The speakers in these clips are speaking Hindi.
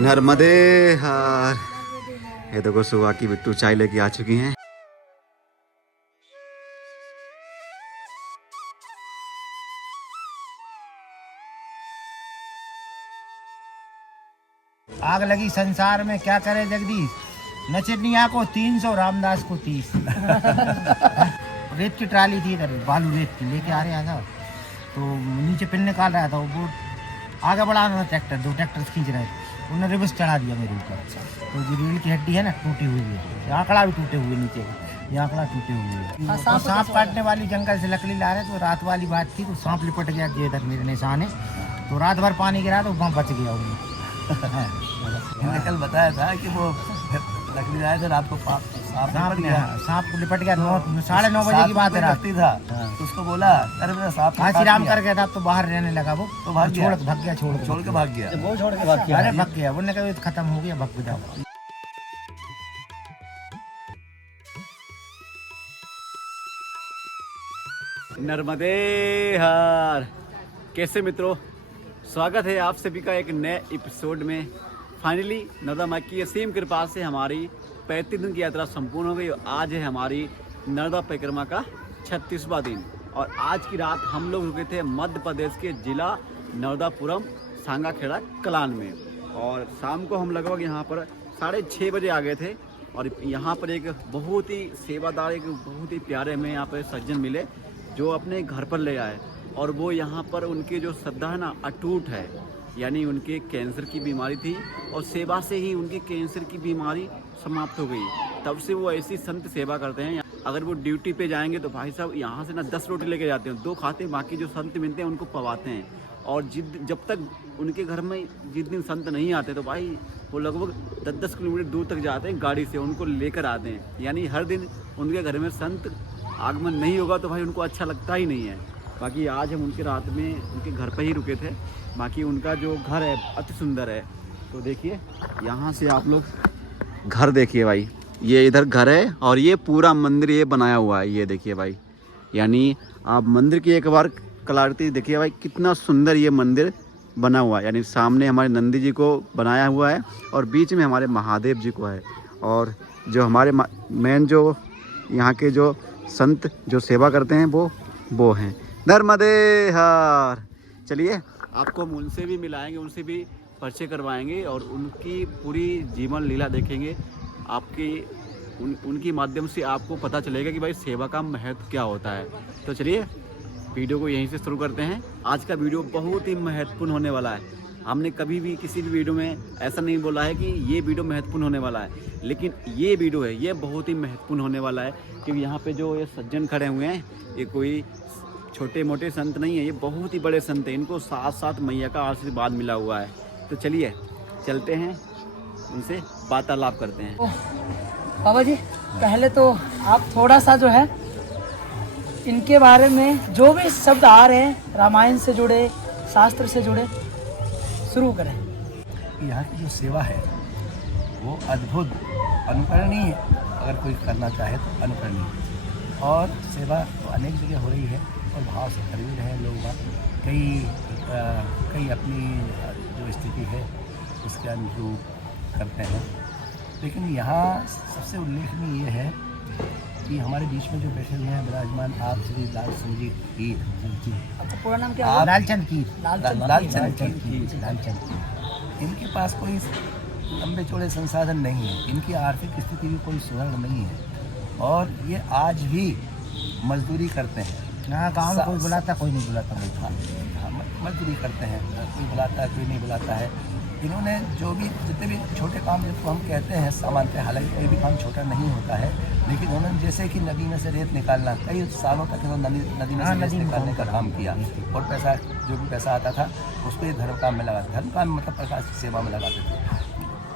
नर्मदे हार। ये देखो सुबह की बिट्टू चाय लेके आ चुकी हैं। आग लगी संसार में क्या करे जगदीश, नचनिया को 300 रामदास को 30। रेत की ट्राली थी इधर, बालू रेत की लेके आ रहा था, तो नीचे पिन निकाल रहा था वो आगे बढ़ा रहा था ट्रैक्टर, 2 ट्रैक्टर खींच रहे थे, उन्होंने रिवर्स चढ़ा दिया मेरे ऊपर। तो जो रीढ़ की हड्डी है ना टूटी हुई है, आंकड़ा भी टूटे हुए नीचे का, ये आंकड़ा टूटे हुए हैं। सांप काटने वाली जंगल से लकड़ी ला रहे, तो रात वाली बात थी, तो सांप लिपट गया ये इधर मेरे निशान है, तो रात भर पानी गिरा तो वहाँ बच गया वो। मैंने कल बताया था कि वो लकड़ी लाए थे रात को, सांप को लिपट गया। 9:30 बजे की बात है, रात था। तो उसको बोला अरे मेरा सांप हाँ श्री राम कर गया था, तो बाहर रहने लगा वो, तो भाग गया, भाग गया, छोड़ के भाग गया, वो छोड़ के भाग गया। अरे भाग गया, उन्होंने कहा खत्म हो गया, भाग जाओ। नर्मदे हार। कैसे मित्रों, स्वागत है आप सभी का एक नए एपिसोड में। फाइनली नर्मदा माँ की असीम कृपा से हमारी 35 दिन की यात्रा संपूर्ण हो गई और आज है हमारी नर्मदा परिक्रमा का 36वां दिन। और आज की रात हम लोग रुके थे मध्य प्रदेश के जिला नर्मदापुरम सांगाखेड़ा कलान में, और शाम को हम लगभग यहाँ पर 6:30 बजे आ गए थे। और यहाँ पर एक बहुत ही सेवादार, एक बहुत ही प्यारे हमें यहाँ पर सज्जन मिले जो अपने घर पर ले आए, और वो यहाँ पर उनकी जो श्रद्धा है ना अटूट है। यानी उनके कैंसर की बीमारी थी और सेवा से ही उनकी कैंसर की बीमारी समाप्त हो गई। तब से वो ऐसी संत सेवा करते हैं। अगर वो ड्यूटी पे जाएंगे तो भाई साहब यहाँ से ना 10 रोटी लेके जाते हैं, 2 खाते हैं, बाकी जो संत मिलते हैं उनको पवाते हैं। और जब तक उनके घर में जिस दिन संत नहीं आते तो भाई वो लगभग 10-10 किलोमीटर दूर तक जाते हैं गाड़ी से, उनको लेकर आते हैं। यानी हर दिन उनके घर में संत आगमन नहीं होगा तो भाई उनको अच्छा लगता ही नहीं है। बाकी आज हम उनके रात में उनके घर पर ही रुके थे। बाकी उनका जो घर है अति सुंदर है। तो देखिए यहाँ से आप लोग घर देखिए भाई, ये इधर घर है और ये पूरा मंदिर ये बनाया हुआ है। ये देखिए भाई, यानी आप मंदिर की एक बार कलाकृति देखिए भाई, कितना सुंदर ये मंदिर बना हुआ है। यानी सामने हमारे नंदी जी को बनाया हुआ है और बीच में हमारे महादेव जी को है, और जो हमारे मेन जो यहाँ के जो संत जो सेवा करते हैं वो हैं। नर्मदे हार। चलिए आपको हम उनसे भी मिलाएंगे, उनसे भी परिचय करवाएंगे और उनकी पूरी जीवन लीला देखेंगे। उनकी माध्यम से आपको पता चलेगा कि भाई सेवा का महत्व क्या होता है। तो चलिए वीडियो को यहीं से शुरू करते हैं। आज का वीडियो बहुत ही महत्वपूर्ण होने वाला है। हमने कभी भी किसी भी वीडियो में ऐसा नहीं बोला है कि ये वीडियो महत्वपूर्ण होने वाला है, लेकिन ये वीडियो है ये बहुत ही महत्वपूर्ण होने वाला है। क्योंकि यहाँ पे जो ये सज्जन खड़े हुए हैं ये कोई छोटे मोटे संत नहीं है, ये बहुत ही बड़े संत हैं। इनको 7 मैया का आशीर्वाद मिला हुआ है। तो चलिए चलते हैं, उनसे वार्तालाप करते हैं। बाबा जी, पहले तो आप थोड़ा सा जो है इनके बारे में जो भी शब्द आ रहे हैं रामायण से जुड़े, शास्त्र से जुड़े, शुरू करें। यहाँ की जो सेवा है वो अद्भुत, अनुकरणीय है। अगर कोई करना चाहे तो अनुकरणीय। और सेवा तो अनेक जगह हो रही है और भाव से कर भी रहे हैं लोग। कई अपनी जो स्थिति है उसके अनुरूप करते हैं। लेकिन यहाँ सबसे उल्लेखनीय ये है कि हमारे बीच में जो बैठे हुए हैं विराजमान आप श्री लालचंद जी कीर। आपका पूरा नाम क्या है? लालचंद कीर। लालचंद कीर। इनके पास कोई लंबे चौड़े संसाधन नहीं है, इनकी आर्थिक स्थिति भी कोई सुवर्ण नहीं है, और ये आज भी मजदूरी करते हैं। हाँ, गाँव में कोई बुलाता कोई नहीं बुलाता। मजदूरी करते हैं, कोई बुलाता है कोई नहीं बुलाता है। इन्होंने जो भी जितने भी छोटे काम जिसको हम कहते हैं सामान्यतः, हालांकि कोई भी काम छोटा नहीं होता है, लेकिन उन्होंने जैसे कि नदी में से रेत निकालना, कई सालों तक इन्होंने नदी में से रेत निकालने का काम किया, और पैसा जो भी पैसा आता था उसको ये धर्म काम में लगाते। धर्म काम मतलब प्रकाश की सेवा में लगाते थे।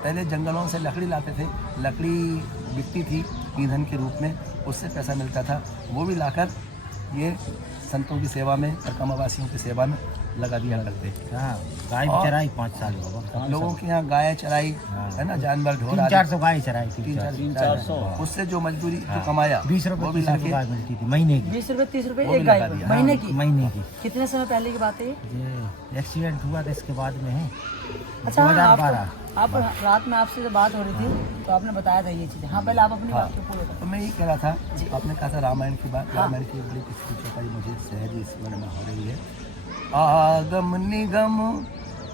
पहले जंगलों से लकड़ी लाते थे, लकड़ी बिकती थी ईंधन के रूप में, उससे पैसा मिलता था, वो भी लाकर ये संतों की सेवा में, परिक्रमावासियों की सेवा में लगा दिया करते। हाँ, गाय भी चराई 5 साल बाबा। लोगों के यहाँ गाय चराई है ना, जानवर ढोर 300-400 गाय चराई थी। 300-400 उससे जो मजदूरी जो कमाया 20 रुपए 30 रुपए गाय मिलती थी महीने की। 20 रुपए 30 रुपए वो एक भी गाय लगा को, दिया। महीने की। महीने की। कितने समय पहले की बात है ये? ये एक्सीडेंट हुआ था इसके बाद में है। अच्छा हाँ, 2012। आप रात में आपसे जब बात हो रही थी तो आपने बताया था ये चीजें। हाँ, पहले आप अपनी बात को पूरा तो करो। मैं ये कह रहा था, आपने कहा था रामायण की बात। रामायण की बड़ी किसकी चौपाई मुझे सहज स्मरण में हो रही है। आगम निगम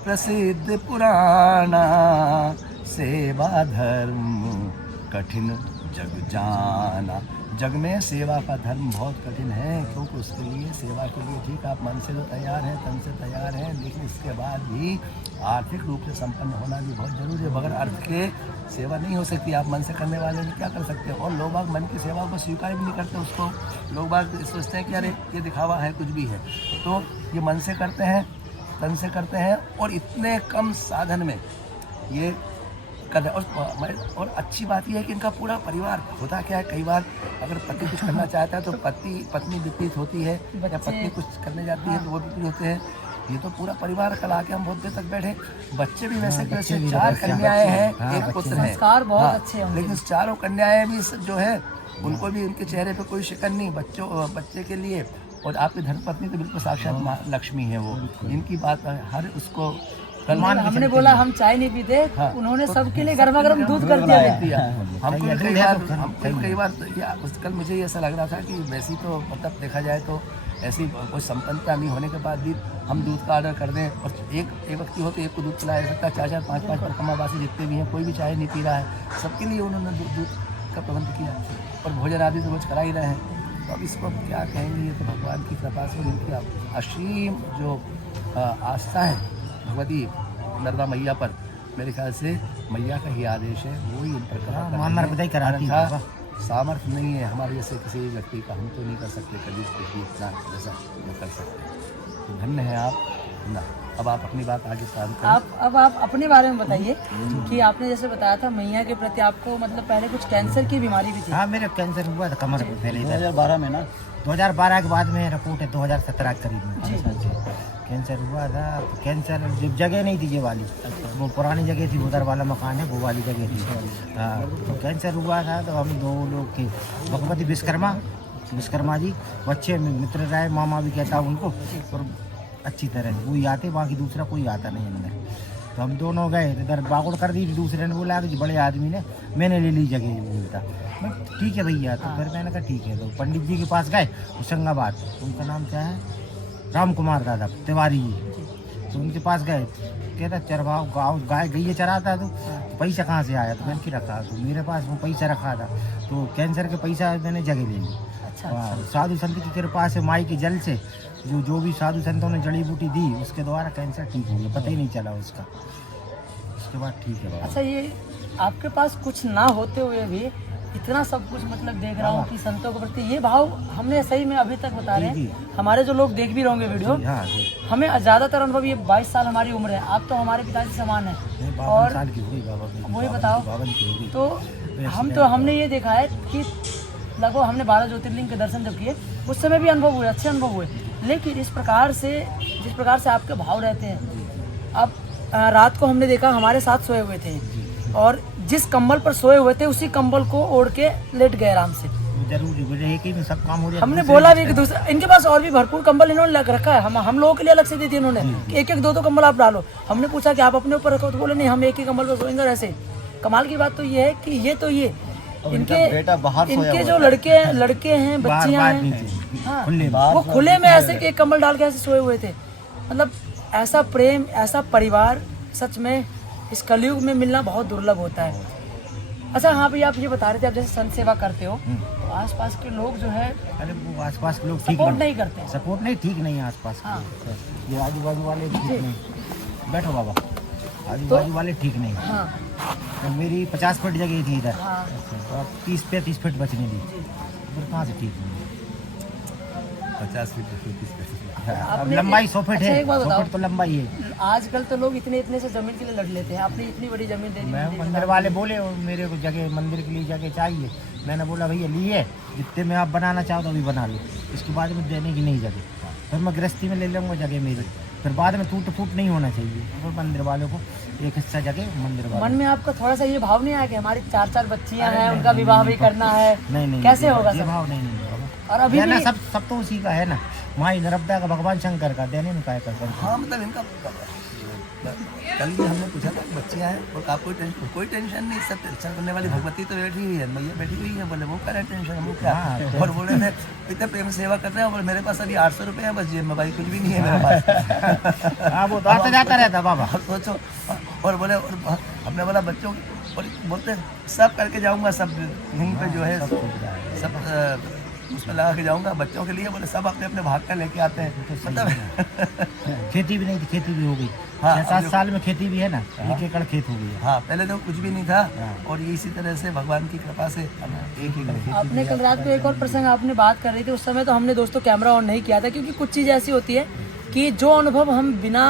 प्रसिद्ध पुराना, सेवा धर्म कठिन जग जाना। जग में सेवा का धर्म बहुत कठिन है, क्योंकि उसके लिए सेवा के लिए ठीक आप मन से तो तैयार हैं, तन से तैयार हैं, लेकिन इसके बाद भी आर्थिक रूप से संपन्न होना भी बहुत जरूरी है। बगैर अर्थ के सेवा नहीं हो सकती। आप मन से करने वाले भी क्या कर सकते हैं। और लोग बाग मन की सेवा को स्वीकार भी नहीं करते। उसको लोग बाग सोचते हैं कि अरे ये दिखावा है, कुछ भी है। तो ये मन से करते हैं, तन से करते हैं, और इतने कम साधन में ये कर रहे। और अच्छी बात यह है कि इनका पूरा परिवार, होता क्या है कई बार अगर पति कुछ करना चाहता है तो पत्नी विपरीत होती है, या पत्नी कुछ करने जाती है तो वो विपरीत होते हैं। ये तो पूरा परिवार कल आके हम बहुत देर तक बैठे। बच्चे भी वैसे के वैसे 4 कन्याएं हैं, एक पुत्र है। संस्कार बहुत अच्छे होंगे। लेकिन चारों कन्याएं भी जो है उनको भी उनके चेहरे पे कोई शिकन नहीं बच्चे के लिए। और आपकी धर्मपत्नी तो बिल्कुल साक्षात माँ लक्ष्मी है। वो इनकी बात हर उसको हमने बोला हम चाय नहीं पीते, हाँ, उन्होंने सबके लिए गर्मा गर्म दूध कर दिया। हमको कई बार कल मुझे ये ऐसा लग रहा था कि वैसी तो मतलब देखा जाए तो ऐसी कोई संपन्नता नहीं होने के बाद भी हम दूध का ऑर्डर कर दें, और एक व्यक्ति हो तो एक को दूध पिलाया सकता है। 4-4 5-5 पर कमावासी जितने भी हैं, कोई भी चाय नहीं पी रहा है, सबके लिए उन्होंने दूध का प्रबंध किया। और भोजन आदि तो रोज करा ही रहे हैं। तो अब इसको अब क्या कहेंगे, ये तो भगवान की कृपा से उनकी असीम जो आस्था है भगवती नर्मदा मैया पर, मेरे ख्याल से मैया का ही आदेश है, वो ही इन पर कराती है। सामर्थ्य नहीं है हमारे जैसे किसी व्यक्ति का, हम तो नहीं कर सकते कभी कुछ भी इतना जैसा वो कर सकते। तो धन्य है आप ना। अब आप अपनी बात आगे साझा करें। अब आप अपने बारे में बताइए कि आपने जैसे बताया था मैया के प्रति आपको मतलब पहले कुछ कैंसर की बीमारी भी थी। हाँ, मेरे कैंसर हुआ था कमर में पहले 2012 में ना। 2012 के बाद में रिपोर्ट है 2017 के करीब में कैंसर हुआ था। तो कैंसर जब जगह नहीं थी ये वाली, वो पुरानी जगह थी, उधर वाला मकान है वो वाली जगह थी। हाँ, तो कैंसर हुआ था तो हम 2 लोग के भगवती विश्वकर्मा जी अच्छे मित्र रहे, मामा भी कहता उनको, और अच्छी तरह से वही आते, बाकी दूसरा कोई आता नहीं अंदर। तो हम दोनों गए, इधर बागुड़ कर दी। दूसरे ने बोला कि बड़े आदमी ने मैंने ले ली जगह, बोलता मैं ठीक है भैया। तो फिर मैंने कहा ठीक है। तो पंडित जी के पास गए होशंगाबाद, उनका नाम क्या है, राम कुमार दादा तिवारी जी। तो उनके पास गए, कहता चरवाओ गाय गई चराता तो पैसा कहाँ से आया। तो मैंने की रखा, तो मेरे पास वो पैसा रखा था, तो कैंसर के पैसा मैंने जगह ले ली। साधु संत की कृपा से, माई के जल से, जो भी साधु संतों ने जड़ी बूटी दी उसके द्वारा कैंसर ठीक हो गया, पता ही नहीं चला उसका। उसके बाद ठीक है। अच्छा, ये आपके पास कुछ ना होते हुए भी इतना सब कुछ मतलब देख रहा हूँ कि संतों के प्रति ये भाव हमने सही में अभी तक बता रहे हैं। हमारे जो लोग देख भी रहोगे वीडियो, हमें ज़्यादातर अनुभव, ये 22 साल हमारी उम्र है, आप तो हमारे पिताजी समान है। और वही बताओ, तो हमने ये देखा है कि लगभग हमने 12 ज्योतिर्लिंग के दर्शन जब किए उस समय भी अनुभव हुए, अच्छे अनुभव हुए। लेकिन इस प्रकार से जिस प्रकार से आपके भाव रहते हैं, अब रात को हमने देखा हमारे साथ सोए हुए थे, और जिस कंबल पर सोए हुए थे उसी कंबल को ओढ़ के लेट गए आराम से। जरूरी एक ही में सब काम हो जाए। हमने बोला भी कि दूसरा, इनके पास और भी भरपूर कंबल इन्होंने लग रखा है, हम लोगों के लिए अलग से दी थी इन्होंने, एक 2 कंबल आप डालो। हमने पूछा कि आप अपने ऊपर रखो, तो बोले नहीं हम एक ही कंबल पर सोएंगे। ऐसे कमाल की बात तो ये है कि ये इनके जो लड़के हैं, बच्चियां हैं, हाँ, वो खुले में ऐसे एक कंबल डाल के ऐसे सोए हुए थे। मतलब ऐसा प्रेम, ऐसा परिवार सच में इस कलयुग में मिलना बहुत दुर्लभ होता है। अच्छा हाँ भैया, आप ये बता रहे थे आप जैसे संत सेवा करते हो, तो आसपास के लोग जो है, अरे वो आसपास के लोग सपोर्ट नहीं करते, सपोर्ट नहीं, ठीक नहीं है आसपास। हाँ, ये आजू बाजू वाले ठीक नहीं। बैठो बाबा, आजू बाजू वाले ठीक नहीं। हाँ, तो मेरी 50 फीट जगह थी इधर, हाँ, तो अब 30 फीट बचने दी, फिर कहाँ से ठीक नहीं। 50 फीट 30 फीट अब लंबाई 100 फीट है, 100 फीट तो लंबाई है। आजकल तो लोग इतने से जमीन के लिए लड़ लेते हैं, आपने इतनी बड़ी जमीन दे दी। मैं मंदिर वाले बोले मेरे को जगह, मंदिर के लिए जगह चाहिए। मैंने बोला भैया लिए जितने में आप बनाना चाहो तो अभी बना लो, इसके बाद में देने की नहीं जगह, फिर मैं गृहस्थी में ले लूँगा जगह मेरी। फिर बाद में टूट फूट नहीं होना चाहिए। और मंदिर वालों को एक हिस्सा जगह मंदिर वालों मन में आपका थोड़ा सा ये भाव नहीं आया कि हमारी 4 बच्चियां हैं, उनका विवाह भी करना है? नहीं कैसे होगा ये सब? भाव नहीं होगा। और अभी है ना, भी सब तो उसी का है ना, माई नर्मदा का, भगवान शंकर का, देने में काय कर। हाँ मतलब इनका कल भी हमने पूछा था बच्चियाँ हैं और आपको कोई टेंशन नहीं, सब टेंशन करने वाली भगवती तो बैठी हुई है, मैया बैठी हुई है। बोले वो करे टेंशन, हम क्या? और बोले थे इतने प्रेम सेवा कर रहे हैं, और मेरे पास अभी 800 रुपये है बस, जेब में भाई कुछ भी नहीं है मेरे पास। हाँ वो तो आता जाता रहता बाबा। सोचो, और बोले, और हमने बोला बच्चों और बोलते सब करके जाऊंगा, सब यहीं पे जो है सब उसमें लगा के जाऊंगा बच्चों के लिए। बोले सब अपने अपने भाग का लेके आते हैं, तो मतलब खेती भी नहीं थी, खेती भी हो गई। हाँ, 6-7 साल में खेती भी है ना, 1 एकड़ खेत हो गई। हाँ पहले तो कुछ भी नहीं था, और ये इसी तरह से भगवान की कृपा से 1 एकड़ खेती। आपने कल रात को एक और प्रसंग आपने बात कर रही थी, उस समय तो हमने दोस्तों कैमरा ऑन नहीं किया था, क्योंकि कुछ चीज़ ऐसी होती है कि जो अनुभव हम बिना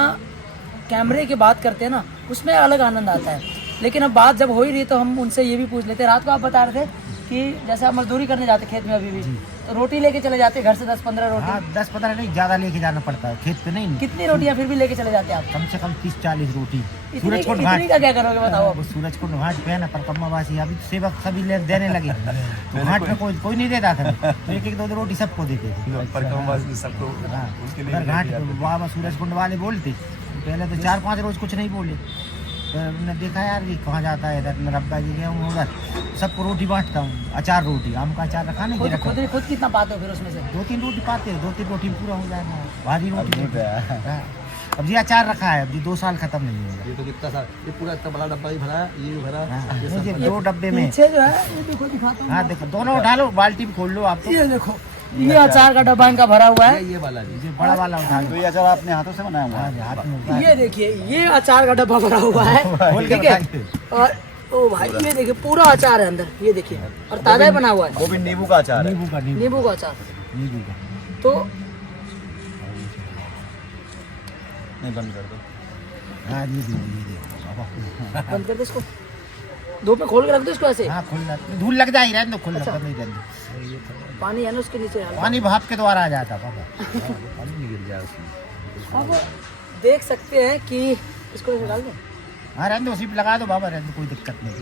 कैमरे के बात करते हैं ना, उसमें अलग आनंद आता है। लेकिन अब बात जब हो ही रही तो हम उनसे ये भी पूछ लेते। रात को आप बता रहे थे कि जैसे आप मजदूरी करने जाते खेत में अभी भी, तो रोटी लेके चले जाते घर से 10-15 रोटी? हाँ 10-15 नहीं, ज़्यादा लेके जाना पड़ता है खेत पे। नहीं, कितनी रोटियां फिर भी लेके चले जाते हैं आप? कम से कम 30-40 रोटी। इतनी सूरजकुंड इतनी घाट का क्या करोगे बताओ आप? वो सूरजकुंड घाट पे है ना, परकम्मावासी अभी सेवक सभी ले देने लगे, तो घाट पे कोई नहीं देता था, तो 1-2 रोटी सबको देते थे। सबको हाँ, उधर घाट बाबा सूरजकुंड वाले बोलते पहले तो 4-5 रोज कुछ नहीं बोले, फिर हमने देखा यार ये कहाँ जाता है, इधर नरब्बा जी गया हूँ उधर, सबको रोटी बांटता हूँ। अचार रोटी, आम का अचार रखा नहीं रखा, खुद कितना पाते हो फिर उसमें से? 2-3 रोटी पाते हो, 2-3 रोटी में पूरा हो जाएगा। भारी रोटी हाँ। अब ये अचार रखा है, अब ये 2 साल खत्म नहीं होगा। ये तो कितना साल, ये पूरा इतना बड़ा डब्बा ही भरा है, ये भी भरा हाँ, है, ये ये सब 2 डब्बे में। पीछे जो है ये देखो, दिखाता हूँ। हाँ देखो, दोनों उठा लो, बाल्टी भी खोल लो आप तो। ये देखो, ये अचार का डब्बा इनका भरा हुआ है। ये वाला जी। ये बड़ा वाला उठा लो। तो ये अचार आपने हाथों से बनाया हुआ हाँ है? जी, हाथ में उठा लो। ये देखिए, ये अचार का डब्बा भरा हुआ है, खोल के ठीक है। बताइए। और ओ भाई ये देखिए पूरा अचार है अंदर, ये देखिए, और ताजा ही बना हुआ है। वो भी नींबू का अचार है। नींबू का, नींबू का अचार। नींबू का। तो नहीं, बंद कर दो। हाँ ये देखो बाबा। बंद कर दो इसको, धूप में खोल के रख दो इसको ऐसे। हाँ खुला, धूल लग जाएगी, रहने दो, खुला कर नहीं रहने दो। पानी है ना उसके नीचे। पानी भाप के द्वारा आ जाता बाबा। पानी नहीं गिर जाए उसमें। अब देख सकते हैं कि इसको ऐसे डाल दो, हाँ रहने दो, उसी पे लगा दो बाबा, रहने दो, कोई दिक्कत नहीं।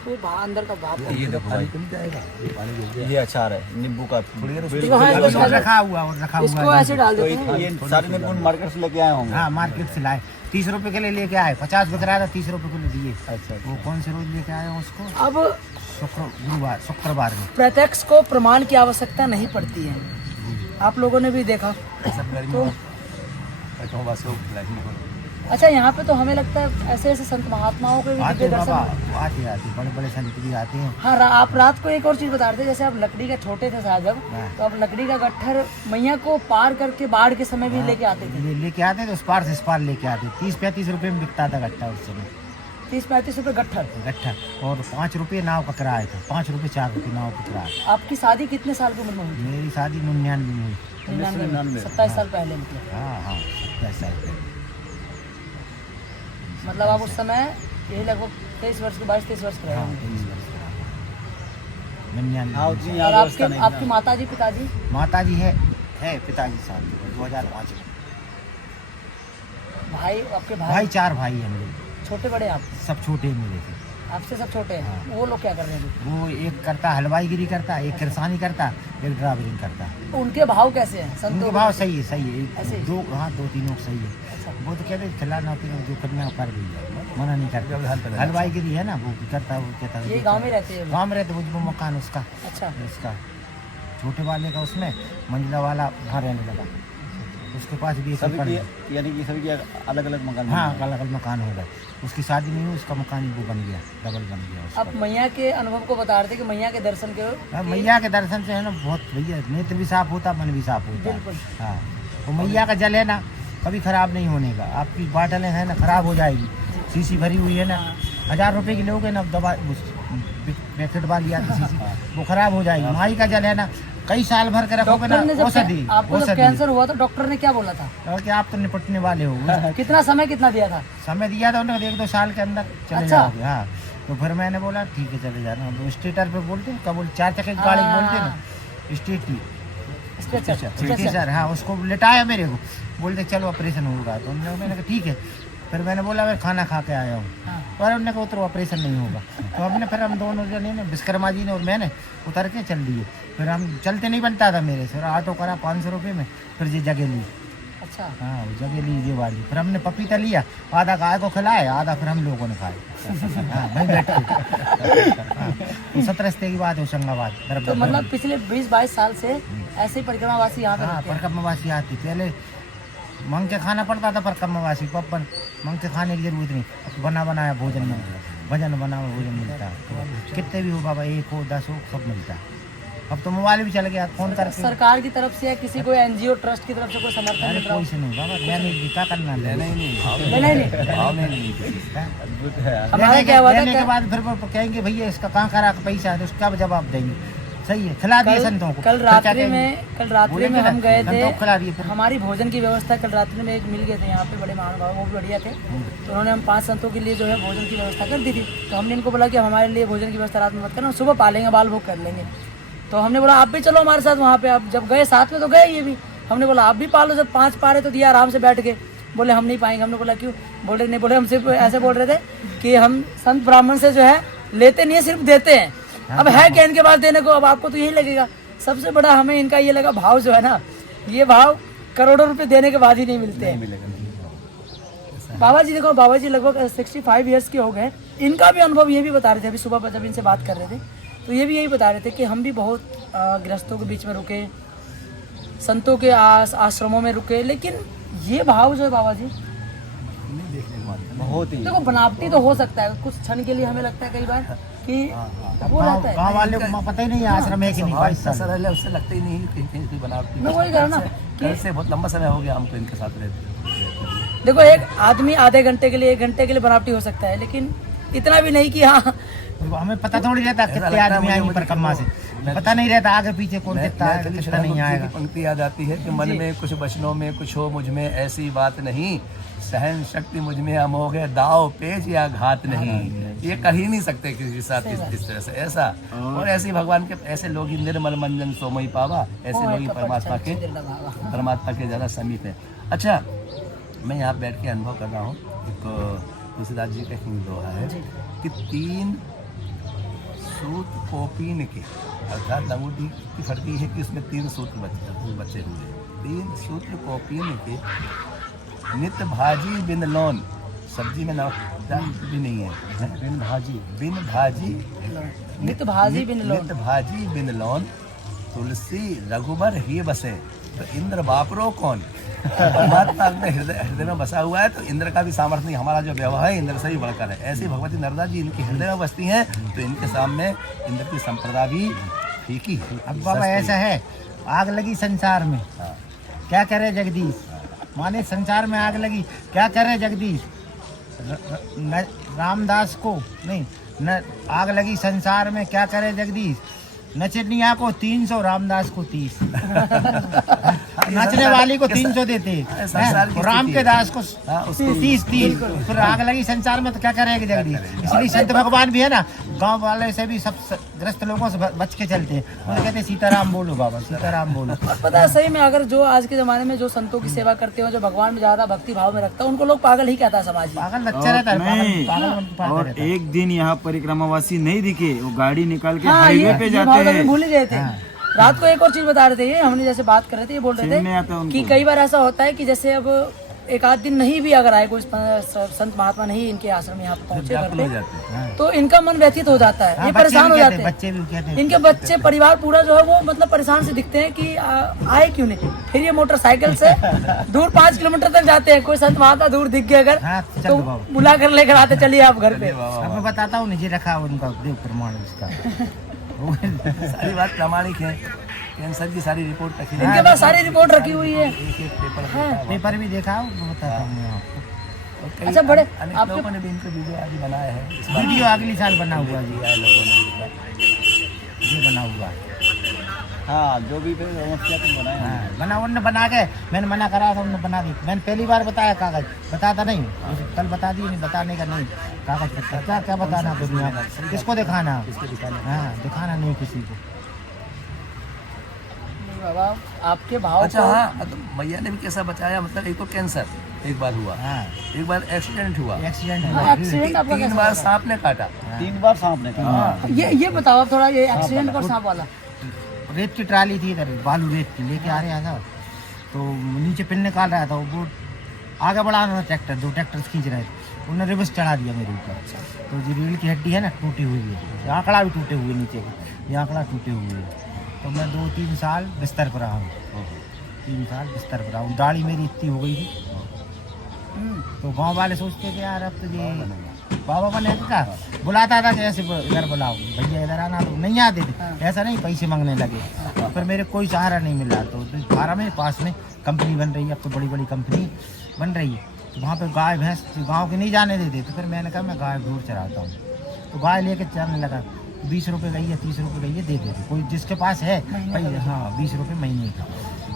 वो अंदर का भाप है। ये देखो पानी तो नहीं जाएगा, ये पानी गिर जाए। ये अचार है नींबू का। इसको हाँ, अभी इसको और रखा हुआ और रखा हुआ इसको है। ऐसे डाल तो देते हैं। ये सारे नींबू मार्केट से लेके आए होंगे? हाँ मार्केट से लाए, 30 रुपए के लिए लेके आए, 50 बिक रहा था, 30 रुपए के लिए दिए। अच्छा। वो कौन से रोज लेके आए हैं उसको? अब शुक्रवार में। प्रत्यक्ष को प्रमाण की आवश्यकता नहीं पड़ती है, आप लोगों ने भी देखा। सब गर्मी तो में बैठो बस वो खिलाई नहीं होती। अच्छा, यहाँ पे तो हमें लगता है ऐसे ऐसे संत महात्माओं के भी आते दिव्य बाबा, दर्शन। आते बड़े बड़े संत भी आते हैं। हाँ, आप रात को एक और चीज़ बता रहे थे, जैसे आप लकड़ी का छोटे थे साहब जब, हाँ। तो आप लकड़ी का गट्ठर मैया को पार करके बाढ़ के समय भी लेके आते थे। ये लेके आते तो उस पार से इस पार लेके आते, 30-35 रुपए में बिकता था गट्ठा उस समय। 30-35 रुपये गट्ठर। गट्ठा, और 5 रुपए नाव का किराया था, 5 रुपए 4 रुपए नाव का किराया। आपकी शादी कितने साल की उम्र में हुई? मेरी शादी 99 में हुई। 99, 27 साल पहले मतलब। हाँ 27 साल पहले। मतलब आप उस समय यही लगभग 23 वर्ष के, 22-23 वर्ष के रहे हाँ होंगे। 23 वर्ष का। 99 हाँ, उतनी और यहाँ व्यवस्था नहीं आपकी है। माता जी पिताजी? माता जी है पिताजी साहब 2005 में। भाई, आपके भाई भाई 4 भाई हैं मेरे, छोटे बड़े? आप सब छोटे मेरे थे। आपसे सब छोटे हैं? हाँ। वो लोग क्या कर रहे हैं? वो एक करता हलवाईगिरी करता, एक किरसानी करता, एक ड्राइवरिंग करता। उनके भाव कैसे हैं? संतों उनके के? भाव सही है ऐसे ही? 2-3 लोग सही है। अच्छा। वो तो कहते खिलाना पीना जो करना है कर दीजिए, मना नहीं करते। हलवाईगिरी है ना, वो करता है, वो कहता है ये गांव में रहते हैं? गाँव में रहते, वो मकान उसका, अच्छा। इसका छोटे वाले का, उसमें मंजिला वाला वहाँ रहने लगा, उसके पास भी एक सभी एकड़ की, है। यानी कि सभी के अलग अलग मकान हाँ बने हैं। अलग अलग मकान हो गए, उसकी शादी नहीं हुई, उसका मकान ही वो बन गया, डबल बन गया उसका। आप मैया के अनुभव को बता रहे थे कि मैया के दर्शन के हाँ, मैया के दर्शन से है ना बहुत भैया, नेत्र भी साफ होता, मन भी साफ होता है। बिल्कुल। हाँ, वो मैया का जल है ना, कभी खराब नहीं होने का। आपकी बाटलें हैं ना खराब हो जाएगी, शीशी भरी हुई है ना, 1000 रुपए की लोगे ना दवा, पैकेट वाली आती शीशी, वो खराब हो जाएगी। माई का जल है ना, कई साल भर के रखोगे ना, डॉक्टर ने जब औषधि आपको जब कैंसर हुआ तो डॉक्टर ने क्या बोला था? और कि आप तो निपटने वाले हो। कितना समय कितना दिया था? समय दिया था उन्होंने 1-2 साल के अंदर चले अच्छा। जाओगे। हाँ, तो फिर मैंने बोला ठीक है चले जाना। तो स्टेटर पे बोलते हैं, क्या बोलते, 4 चक्के की गाड़ी हाँ। बोलते हैं ना, स्टेटी, स्ट्रेचर, हाँ उसको लिटाया मेरे को, बोलते चलो ऑपरेशन होगा। तो मैंने कहा ठीक है। फिर मैंने बोला मैं खाना खा के आया हूँ, और उन्होंने कहा उतरो ऑपरेशन नहीं होगा। तो हमने फिर हम दोनों जने ने, विश्वकर्मा जी ने और मैंने उतर के चल दिए। फिर हम चलते नहीं बनता था मेरे से, और ऑटो करा 500 रुपये में, फिर ये जगह ली। अच्छा, हाँ वो जगह ली ये वाली। फिर हमने पपीता लिया, आधा गाय को खिलाए, आधा फिर हम लोगों ने खाए। हाँ वहीं बैठ के। हाँ, तो 17 की बात है होशंगाबाद। तो मतलब पिछले 20-22 साल से ऐसे ही परिक्रमावासी यहाँ पे हाँ रहते हैं। परिक्रमावासी आती, पहले मांग के खाना पड़ता था परिक्रमावासी को, अपन मांग के खाने की जरूरत नहीं, अब बना बनाया भोजन मिलता है, भजन बना हुआ भोजन मिलता है। तो कितने भी हो बाबा, 1 हो 10 हो, सब मिलता है। अब तो मोबाइल भी चल गया, फोन करके। सरकार की तरफ से या किसी कोई एनजीओ ट्रस्ट की तरफ से कोई समर्थन अरे मिल रहा हो? कोई से नहीं बाबा, मैंने क्या करना है। लेना ही नहीं, नहीं नहीं भाव में नहीं। हमारा क्या हुआ था लेने के बाद फिर वो कहेंगे भैया इसका कहाँ करा पैसा है, तो उसका जवाब देंगे। सही है, खिला दिए संतों को। कल रात्रि में हम गए थे, खिला दिए फिर। हमारी भोजन की व्यवस्था कल रात्रि में एक मिल गए थे यहाँ पे, बड़े महानुभाव, वो भी बढ़िया थे। तो उन्होंने हम 5 संतों के लिए जो है भोजन की व्यवस्था कर दी थी। तो हमने इनको बोला कि हमारे लिए भोजन की व्यवस्था रात में मत करना, सुबह पालेंगे, बाल भोग कर लेंगे। तो हमने बोला आप भी चलो हमारे साथ वहाँ पे। अब जब गए साथ में तो गए ये भी, हमने बोला आप भी पालो, जब 5 पारे तो दिया आराम से बैठ के। बोले हम नहीं पाएंगे। हमने बोला क्यों? बोले नहीं, बोले हमसे ऐसे बोल रहे थे कि हम संत ब्राह्मण से जो है लेते नहीं है, सिर्फ देते हैं। अब है क्या इनके पास देने को? अब आपको तो यही लगेगा। सबसे बड़ा हमें इनका ये लगा भाव जो है ना, ये भाव करोड़ों रुपए देने के बाद ही नहीं मिलते हैं। बाबा जी देखो, बाबा जी लगभग 65 ईयर्स के हो गए। इनका भी अनुभव ये भी बता रहे थे, अभी सुबह जब इनसे बात कर रहे थे तो ये भी यही बता रहे थे कि हम भी बहुत गृहस्थों के बीच में रुके, संतों के आश्रमों में रुके, लेकिन ये भाव जो है बाबा जी बहुत ही देखो बनावटी तो हो सकता है कुछ क्षण के लिए, हमें लगता है कई बार कि हो जाता है। गाँव वाले को पता ही नहीं है आश्रम है कि नहीं। 22 साल सर उससे लगता ही नहीं कि कहीं कोई बनावटी। मैं वही कह रहा हूं ना कल से बहुत लंबा समय हो गया हमको इनके साथ रहते। देखो एक आदमी आधे घंटे के लिए 1 घंटे के लिए बनावटी हो सकता है, लेकिन इतना भी नहीं कि हाँ हमें पता थोड़ी रहता कितने आदमी आएंगे परिक्रमा से, पता नहीं रहता आगे पीछे कौन कितना है कितना नहीं आएगा। पंक्ति याद आती है कि मन में कुछ वचनों में कुछ हो, मुझ में ऐसी बात नहीं, सहन शक्ति मुझ में अमोघ है, दाव पेच या घात नहीं। ये कह ही नहीं सकते किसी के साथ इस तरह से ऐसा। और ऐसे ही भगवान के ऐसे लोग ही निर्मल मंजन सोमई पावा, ऐसे लोग ही परमात्मा के ज़्यादा समीप है। अच्छा, मैं यहाँ बैठ के अनुभव कर रहा हूँ, एक तुलसीदास जी का एक दोहा है कि 3 सूत कोपीन के, अर्थात अंगूठी की फटती है कि उसमें 3 सूत्र बचे हुए। 3 सूत्र कोपीन के, नित भाजी बिन लौन, सब्जी में नमक भी नहीं है, बिन भाजी नित भाजी बिन लौन, नित भाजी बिन लौन, तुलसी रघुबर ही बसे, तो इंद्र बापरो कौन। परमात्मा अपने हृदय में बसा हुआ है, तो इंद्र का भी सामर्थ्य नहीं, हमारा जो व्यवहार है इंद्र से ही बढ़कर है। ऐसे भगवती नर्मदा जी इनके हृदय में बसती हैं, तो इनके सामने इंद्र की संप्रदा भी फीकी है। अब बाबा ऐसा है, आग लगी संसार में, क्या करे जगदीश, माने संसार में आग लगी, क्या करे जगदीश। रामदास को नहीं न, आग लगी संसार में, क्या करे जगदीश। नचनिया को 300, रामदास को 30। नाचने वाली को 300 देते हैं, राम के दास को 30। फिर आग लगी संसार में तो क्या करेगा जगदीश। इसलिए संत भगवान भी है ना, गांव वाले से भी सब ग्रस्त लोगों से बच के चलते हैं। उन्हें कहते हैं सीताराम बोलो बाबा, सीताराम बोलो। पता है सही में, अगर जो आज के जमाने में जो संतों की सेवा करते हो, जो भगवान में ज्यादा भक्ति भाव में रखता है, उनको लोग पागल ही कहता है समाज में। पागल अच्छा रहता है। और एक दिन यहाँ परिक्रमावासी नहीं दिखे, वो गाड़ी निकाल के हाँ, हाईवे पे जाते हैं। भूल ही गए थे। रात को एक और चीज बता रहे थे, ये हमने जैसे बात कर रहे थे, ये बोल रहे थे कि कई बार ऐसा होता है कि जैसे अब एक आध दिन नहीं भी अगर आए कोई संत महात्मा नहीं इनके आश्रम यहाँ पहुंचे घर पे, तो इनका मन व्यथित हो जाता है, ये परेशान हो जाते हैं। बच्चे भी कहते हैं, इनके बच्चे परिवार पूरा जो है वो मतलब परेशान से दिखते हैं कि आए क्यों नहीं। फिर ये मोटरसाइकिल से दूर 5 किलोमीटर तक जाते हैं, कोई संत महात्मा दूर दिख गए अगर तो बुला कर लेकर आते, चलिए आप घर पे। अब मैं बताता हूँ निजी रखा उनका देव प्रमाण उसका। सारी बात प्रामाणिक है, कैंसर की सारी रिपोर्ट रखी इनके पास सारी रिपोर्ट रखी हुई है। एक पेपर पेपर भी देखा बताता हूँ मैं आपको। अच्छा, बड़े आप लोगों ने भी इनका वीडियो आज बनाया है, वीडियो अगली साल बना हुआ जी, लोगों ने ये बना हुआ है। हाँ, जो भी समस्या तुम बनाए हैं। हाँ, बना उन्होंने बना के, मैंने मना करा था, उन्होंने बना दी। मैंने पहली बार बताया कागज, बताता नहीं, कल बता दी, नहीं बताने का नहीं, कागज पत्ता क्या क्या बताना दुनिया, किसको दिखाना, हाँ दिखाना नहीं किसी को। बाबा आपके भाव अच्छा को हाँ, तो मैया ने भी कैसा बचाया, मतलब एक तो कैंसर एक बार हुआ, हाँ एक बार एक्सीडेंट हुआ, एक्सीडेंट हाँ, हुआ एक्सीडेंट आपका 3 कैसा बार हुआ? सांप ने काटा। 3 बार सांप ने कहा। हाँ, ये बताओ आप थोड़ा, ये एक्सीडेंट और सांप वाला। रेत की ट्राली थी इधर, बालू रेत की लेके आ रहा था, तो नीचे पिन निकाल रहा था, वो आगे बढ़ा रहा था ट्रैक्टर, 2 ट्रैक्टर खींच रहे थे, उन्होंने रिवर्स चढ़ा दिया मेरे ऊपर। तो जो रीढ़ की हड्डी है ना टूटी हुई है, ये आंकड़ा भी टूटे हुए नीचे के, ये आंकड़ा टूटे हुए हैं। तो मैं 2-3 साल बिस्तर पर रहा हूँ, 3 साल बिस्तर पर रहा हूँ। दाढ़ी मेरी इतनी हो गई थी, तो गांव वाले सोचते थे यार अब तो ये बाबा बने का, बुलाता था कि ऐसे इधर बुलाओ भैया इधर आना, तो नहीं आते थे, ऐसा नहीं पैसे मांगने लगे। फिर मेरे कोई सहारा नहीं मिला, तो 12 में पास में कंपनी बन रही है, अब तो बड़ी बड़ी कंपनी बन रही है, तो वहाँ पे गाय भैंस गांव के नहीं जाने देते, तो फिर मैंने कहा मैं गाय दूर चराता हूँ, तो गाय लेके चलने लगा। 20 रुपये गई है, 30 रुपये गई है, दे देते, कोई जिसके पास है भाई, हाँ 20 रुपये महीने का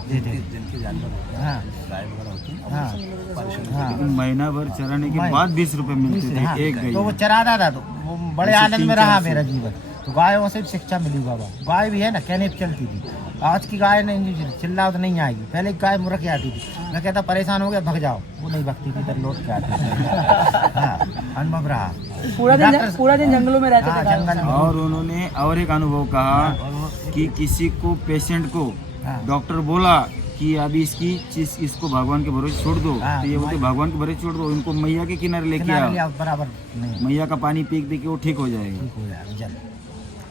दे देते। जिनके जानवर होते हैं, हाँ गाय वगैरह होती है, हाँ हाँ लेकिन महीना भर चराने के बाद 20 रुपए मिलते थे हाँ, एक गाय। तो वो चराता था, तो वो बड़े आनंद में रहा मेरा जीवन। तो गायों से भी शिक्षा मिली बाबा। गाय भी है ना कहने पे चलती थी, आज की गाय नहीं चिल्लाओ तो नहीं आएगी, पहले एक गाय मुर्ख के आती थी, मैं कहता परेशान हो गया भग जाओ, वो नहीं भगती थी, इधर लौट के आती थी। हाँ अनुभव रहा। पूरा दिन जंगलों में रहते हाँ थे। जंगल में। और उन्होंने और एक अनुभव कहा कि किसी को पेशेंट को हाँ। डॉक्टर बोला कि अभी इसकी चीज इसको भगवान के भरोसे छोड़ दो, हाँ, तो ये बोलते भगवान के भरोसे छोड़ दो, इनको मैया के किनारे लेके किनारे ले आओ, आओ, बराबर नहीं मैया का पानी पी के वो ठीक हो जाएगा। ठीक हो जाएगा जल।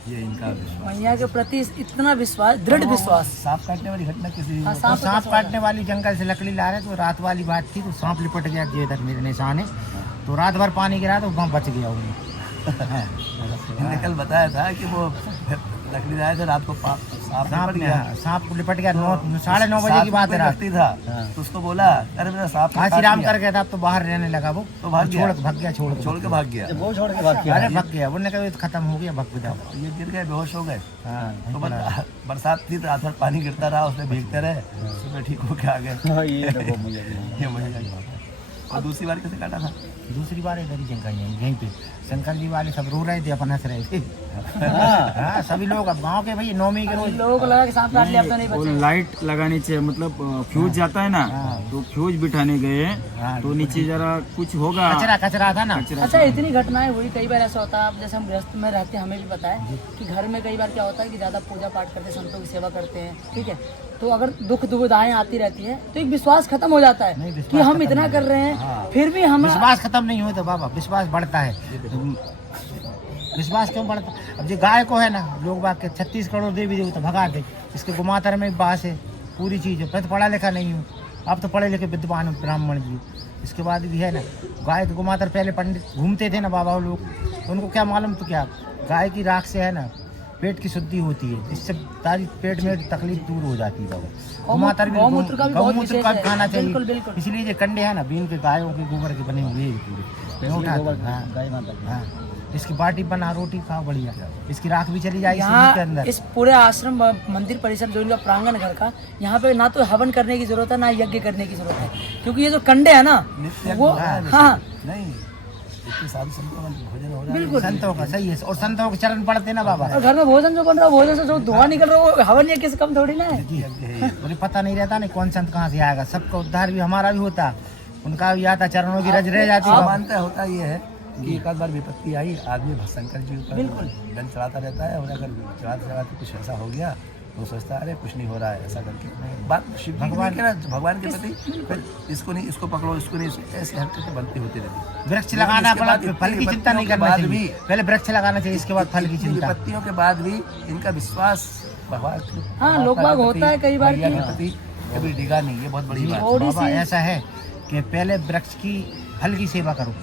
ये इनका विश्वास। मैया के प्रति इतना विश्वास, दृढ़ विश्वास। सांप काटने वाली घटना किसी हाँ, तो सांप सांप काटने वाली जंगल से लकड़ी ला रहे, तो रात वाली बात थी, तो सांप लिपट गया जो इधर मेरे निशान है, तो रात भर पानी गिरा तो वहाँ बच गया उन्हें। इनने कल बताया था कि वो लकड़ी लाए थे, रात को सांप सांप लिपट ने गया। हाँ, सांप को लिपट गया, 9-9:30 बजे की बात है रात। व्यक्ति था, तो उसको बोला अरे मेरा सांप हाथी राम कर गया था, अब तो बाहर रहने लगा वो, तो भाग गया। भाग गया, छोड़ के भाग गया। वो छोड़ के भाग गया। अरे भाग गया, उन्होंने कहा ये तो खत्म हो गया, भाग जाओ। ये गिर गए, बेहोश हो गए। हाँ तो बरसात थी, तो रात भर पानी गिरता रहा, उसमें भीगते रहे, सुबह ठीक होके आ गए। ये देखो मुझे ये मजा। और दूसरी बार कैसे काटा था? दूसरी बार इधर ही जंगल यहीं पे शंकर जी वाले सब रो रहे थे, अपन हंस रहे थे। हाँ। हाँ सभी लोग, अब गाँव के भाई 9वीं के रोज लोगों को लगा कि सांप काट लिया, अब तो नहीं वो बचे। लाइट लगानी चाहिए, मतलब फ्यूज जाता है ना, हाँ। तो फ्यूज बिठाने गए हाँ, तो नीचे जरा कुछ होगा, कचरा था ना। अच्छा, इतनी घटनाएं हुई, कई बार ऐसा होता है, अब जैसे हम गृहस्थ में रहते हैं, हमें भी पता है कि घर में कई बार क्या होता है कि ज़्यादा पूजा पाठ करते हैं, संतों की सेवा करते हैं, ठीक है, तो अगर दुख दुविधाएं आती रहती हैं तो एक विश्वास खत्म हो जाता नहीं, है विश्वास कि हम खत्म इतना नहीं कर रहे हैं, फिर भी हम विश्वास खत्म नहीं होता बाबा, विश्वास बढ़ता है। विश्वास क्यों बढ़ता? अब जो गाय को है ना, लोग बाग के 36 करोड़ देवी देवता भगा दे, इसके गुमातर में बास है, पूरी चीज़ है। मैं तो पढ़ा लिखा नहीं हूँ, अब तो पढ़े लिखे विद्वान हूँ, ब्राह्मण जी। इसके बाद भी है ना, गाय के गुमातर पहले पंडित घूमते थे ना बाबा लोग, तो उनको क्या मालूम, तो क्या गाय की राख से है ना पेट की शुद्धि होती है, इससे सारी पेट में तकलीफ दूर हो जाती है बाबा। गुमातर भी गौमूत्र का भी बहुत गौमूत्र विशेष का है। खाना चाहिए, बिल्कुल, बिल्कुल। इसलिए जो कंडे है ना बीन के गायों के गोबर के बने हुए हैं पूरे, मैं उठाता हूँ। हाँ गाय माता की। हाँ, इसकी बाटी बना, रोटी खाओ बढ़िया, इसकी राख भी चली जाएगी शरीर के यहाँ अंदर। इस पूरे आश्रम मंदिर परिसर जो इनका प्रांगण घर का, यहाँ पे ना तो हवन करने की जरूरत है, ना यज्ञ करने की जरूरत है, क्योंकि ये जो कंडे है ना वो, हाँ नहीं, इतने साधु संतों का भोजन हो रहा है। बिल्कुल। संतों का सही है, और संतों के चरण पड़ते ना बाबा। और घर में भोजन जो बन रहा है, भोजन से जो धुआं निकल रहा है, वो हवन ये किस कम थोड़ी ना है। मुझे पता नहीं रहता नहीं कौन संत कहाँ से आएगा, सबका उद्धार भी हमारा भी होता, उनका भी आता, चरणों की रज रह जाती। आप मानते होता ये है कि एक आध बार विपत्ति आई, आदमी शंकर जी ऊपर गन चढ़ाता रहता है, और अगर चढ़ाते चढ़ाते कुछ ऐसा हो गया तो सोचता है अरे कुछ नहीं हो रहा है, ऐसा करके बात शिव भगवान के ना, भगवान के प्रति फिर इसको नहीं, इसको पकड़ो, इसको नहीं, ऐसी हरकतें बनती होती रहती। वृक्ष लगाना इसके बाद पड़ा, फल की चिंता नहीं विपत्तियों के करना बाद चाहिए, भी, पहले वृक्ष लगाना चाहिए, इसके बाद फल की चिंता। विपत्तियों के बाद भी इनका विश्वास भगवान हाँ, लोग बाग होता है कई बार मैया कि- के प्रति कभी डिगा नहीं, ये बहुत बड़ी बात है। थोड़ी बाबा सी ऐसा है कि पहले वृक्ष की फल की सेवा करो,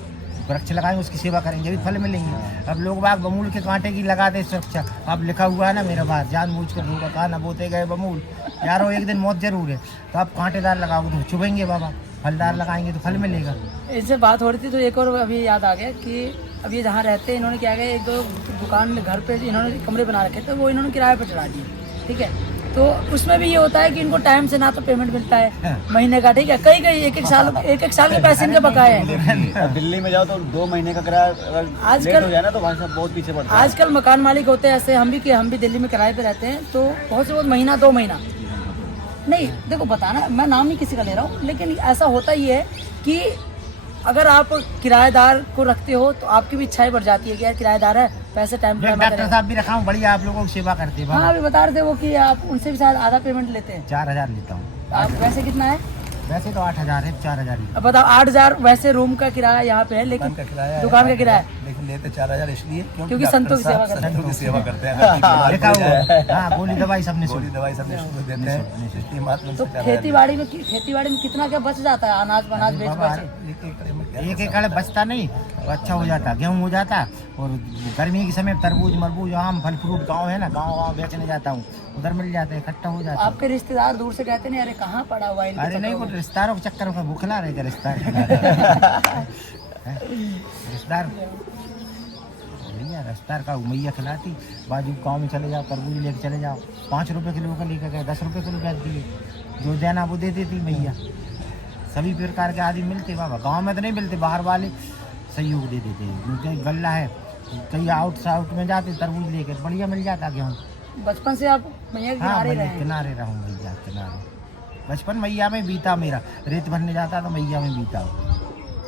वृक्ष लगाएंगे उसकी सेवा करेंगे जब फल मिलेंगे। अब लोग बाग बमूल के कांटे की लगाते सुरक्षा, अब लिखा हुआ है ना मेरा बात, जानबूझ कर लोग कहा ना बोते गए बमूल, यारो एक दिन मौत जरूर है, तो आप कांटेदार लगाओगे तो चुभेंगे बाबा, फलदार लगाएंगे तो फल मिलेगा। इससे बात हो रही थी तो एक और अभी याद आ गया कि अब ये जहाँ रहते हैं, इन्होंने क्या किया, एक दो दुकान में घर पे इन्होंने कमरे बना रखे थे, वो इन्होंने किराए पर चढ़ा दिए, ठीक है, तो उसमें भी ये होता है कि इनको टाइम से ना तो पेमेंट मिलता है महीने का, ठीक है, कई एक एक साल के पैसे इनके बकाए हैं। दिल्ली में जाओ तो 2 महीने का किराया अगर लेट हो जाए ना तो भाई साहब बहुत पीछे पड़ता है। आजकल मकान मालिक होते हैं ऐसे, हम भी दिल्ली में किराए पे रहते हैं, तो बहुत से बहुत महीना 2 महीना नहीं देखो बताना, मैं नाम नहीं किसी का ले रहा हूँ, लेकिन ऐसा होता ही है कि अगर आप किराएदार को रखते हो तो आपकी भी इच्छाएं बढ़ जाती है कि यार किराएदार है, पैसे टाइम पे जमा डॉक्टर करें। साहब भी रखा हूँ, बढ़िया आप लोगों की सेवा करते हैं हाँ बाबा। अभी बता रहे थे वो कि आप उनसे भी शायद आधा पेमेंट लेते हैं। 4000 लेता हूँ, आप वैसे कितना है? वैसे तो 8000 है, 4000 ही। अब बताओ 8000 वैसे रूम का किराया यहाँ पे है, दुकान लेकिन का किराया है, दुकान का किराया लेकिन लेते 4000 इसलिए क्योंकि डॉक्टर संतों की सेवा साहब करते हैं। संतों की सेवा करते हैं। अगर बीमार लिखा हो हुआ जाए, है। हाँ, गोली दवाई सबने गोली सुनी। दवाई सब निःशुल्क देते हैं, इसलिए मात्र तो उनसे 4000 खेती बाड़ी में कितना क्या बच जाता है, अनाज वनाज बेच बाबा, बच? एक एकड़ में क्या एक एकड़ बचता नहीं, तो अच्छा हो जाता, गेहूँ हो जाता। और गर्मी के समय तरबूज मरबूज आम फल फ्रूट गाँव है ना, गाँव बेचने जाता हूँ, उधर मिल जाते हैं, इकट्ठा हो जाता है। आपके रिश्तेदार दूर से कहते नहीं अरे कहाँ पड़ा हुआ है इनके अरे नहीं, चक्कर वो में? रिश्तेदारों के चक्कर में भूखला रहेगा रिश्तेदार। रिश्तेदार भैया, रिश्तेदार का मैया खिलाती, बाजू गाँव में चले जाओ, तरबूज लेके चले जाओ, 5 रुपए किलो का लेकर गए, 10 रुपए किलो बेचती है, जो देना वो दे देती मैया। सभी प्रकार के आदमी मिलते बाबा, गांव में तो नहीं मिलते, बाहर वाले सहयोग दे देते हैं। क्योंकि गल्ला है, कई आउट में जाते तरबूज लेकर, बढ़िया मिल जाता गेहूँ। बचपन से आप मैया के हाँ, किनारे रहे मैं हैं। किनारे रहूँ मैया किनारे। बचपन मैया में बीता मेरा, रेत भरने जाता तो मैया में बीता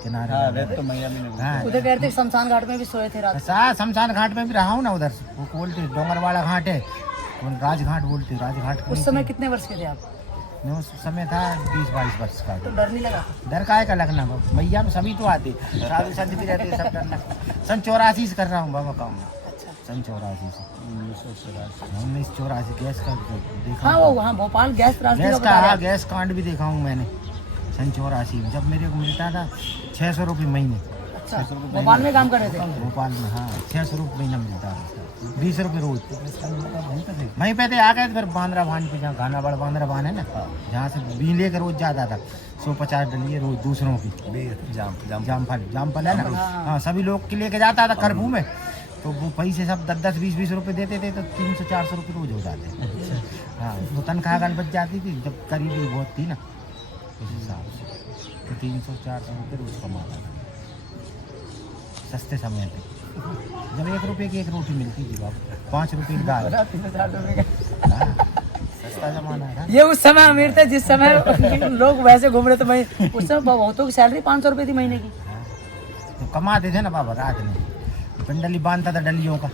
किनारे। हाँ, उधर कहते शमशान घाट में भी सोए थे रात। ऐसा शमशान घाट में भी रहा हूँ ना, उधर वो बोलते डोंगरवाड़ा घाट है, वो राजघाट बोलते, राजघाट। उस समय कितने वर्ष के थे आप? मैं उस समय था 20-22 वर्ष का। तो डर नहीं लगा? डर काहे का लगना बाबा, मैया में सभी तो आते, साधु संत भी रहते, सब डरना। सन 84 से कर रहा हूँ बाबा काम, अच्छा। सन 84 से, 1984 गैस का देखा। हाँ वो वहाँ भोपाल गैस त्रासदी गैस का का, बता रहे हाँ, हैं। गैस कांड भी देखा हूँ मैंने सन 84 में, जब मेरे को मिलता था 600 रुपये महीने। अच्छा भोपाल में काम कर रहे थे? भोपाल में हाँ, 600 रुपये महीना मिलता था, 20 रुपये रोज। वहीं पे थे, आ गए फिर बांद्रा भान पे, जहाँ गाना बड़ा बांद्रा भान है ना, जहाँ से बीन लेकर रोज जाता था, 150 डलिए रोज दूसरों की। जामफल है ना, हाँ, सभी लोग के लेके जाता था करफू में, तो वो पैसे सब 10-10, 20-20 रुपये देते थे, तो 300-400 रुपये रोज हो जाते। हाँ, वो तनख्वाह गाल बच जाती थी, जब करीबी बहुत थी ना, उस हिसाब से तो 300-400 रुपये रोज कमाता था सस्ते समय पे। जब 1 रुपये की एक रोटी मिलती थी बाबू, 5 रुपये की दाल। हाँ, सस्ता जमाना है। ये उस समय अमीर थे जिस समय लोग वैसे घूम रहे थे। मैं उस समय बहुतों की सैलरी 500 रुपये थी महीने की। तो कमाते थे ना बाबा, रात में पंडली बांधता था, डलियों का,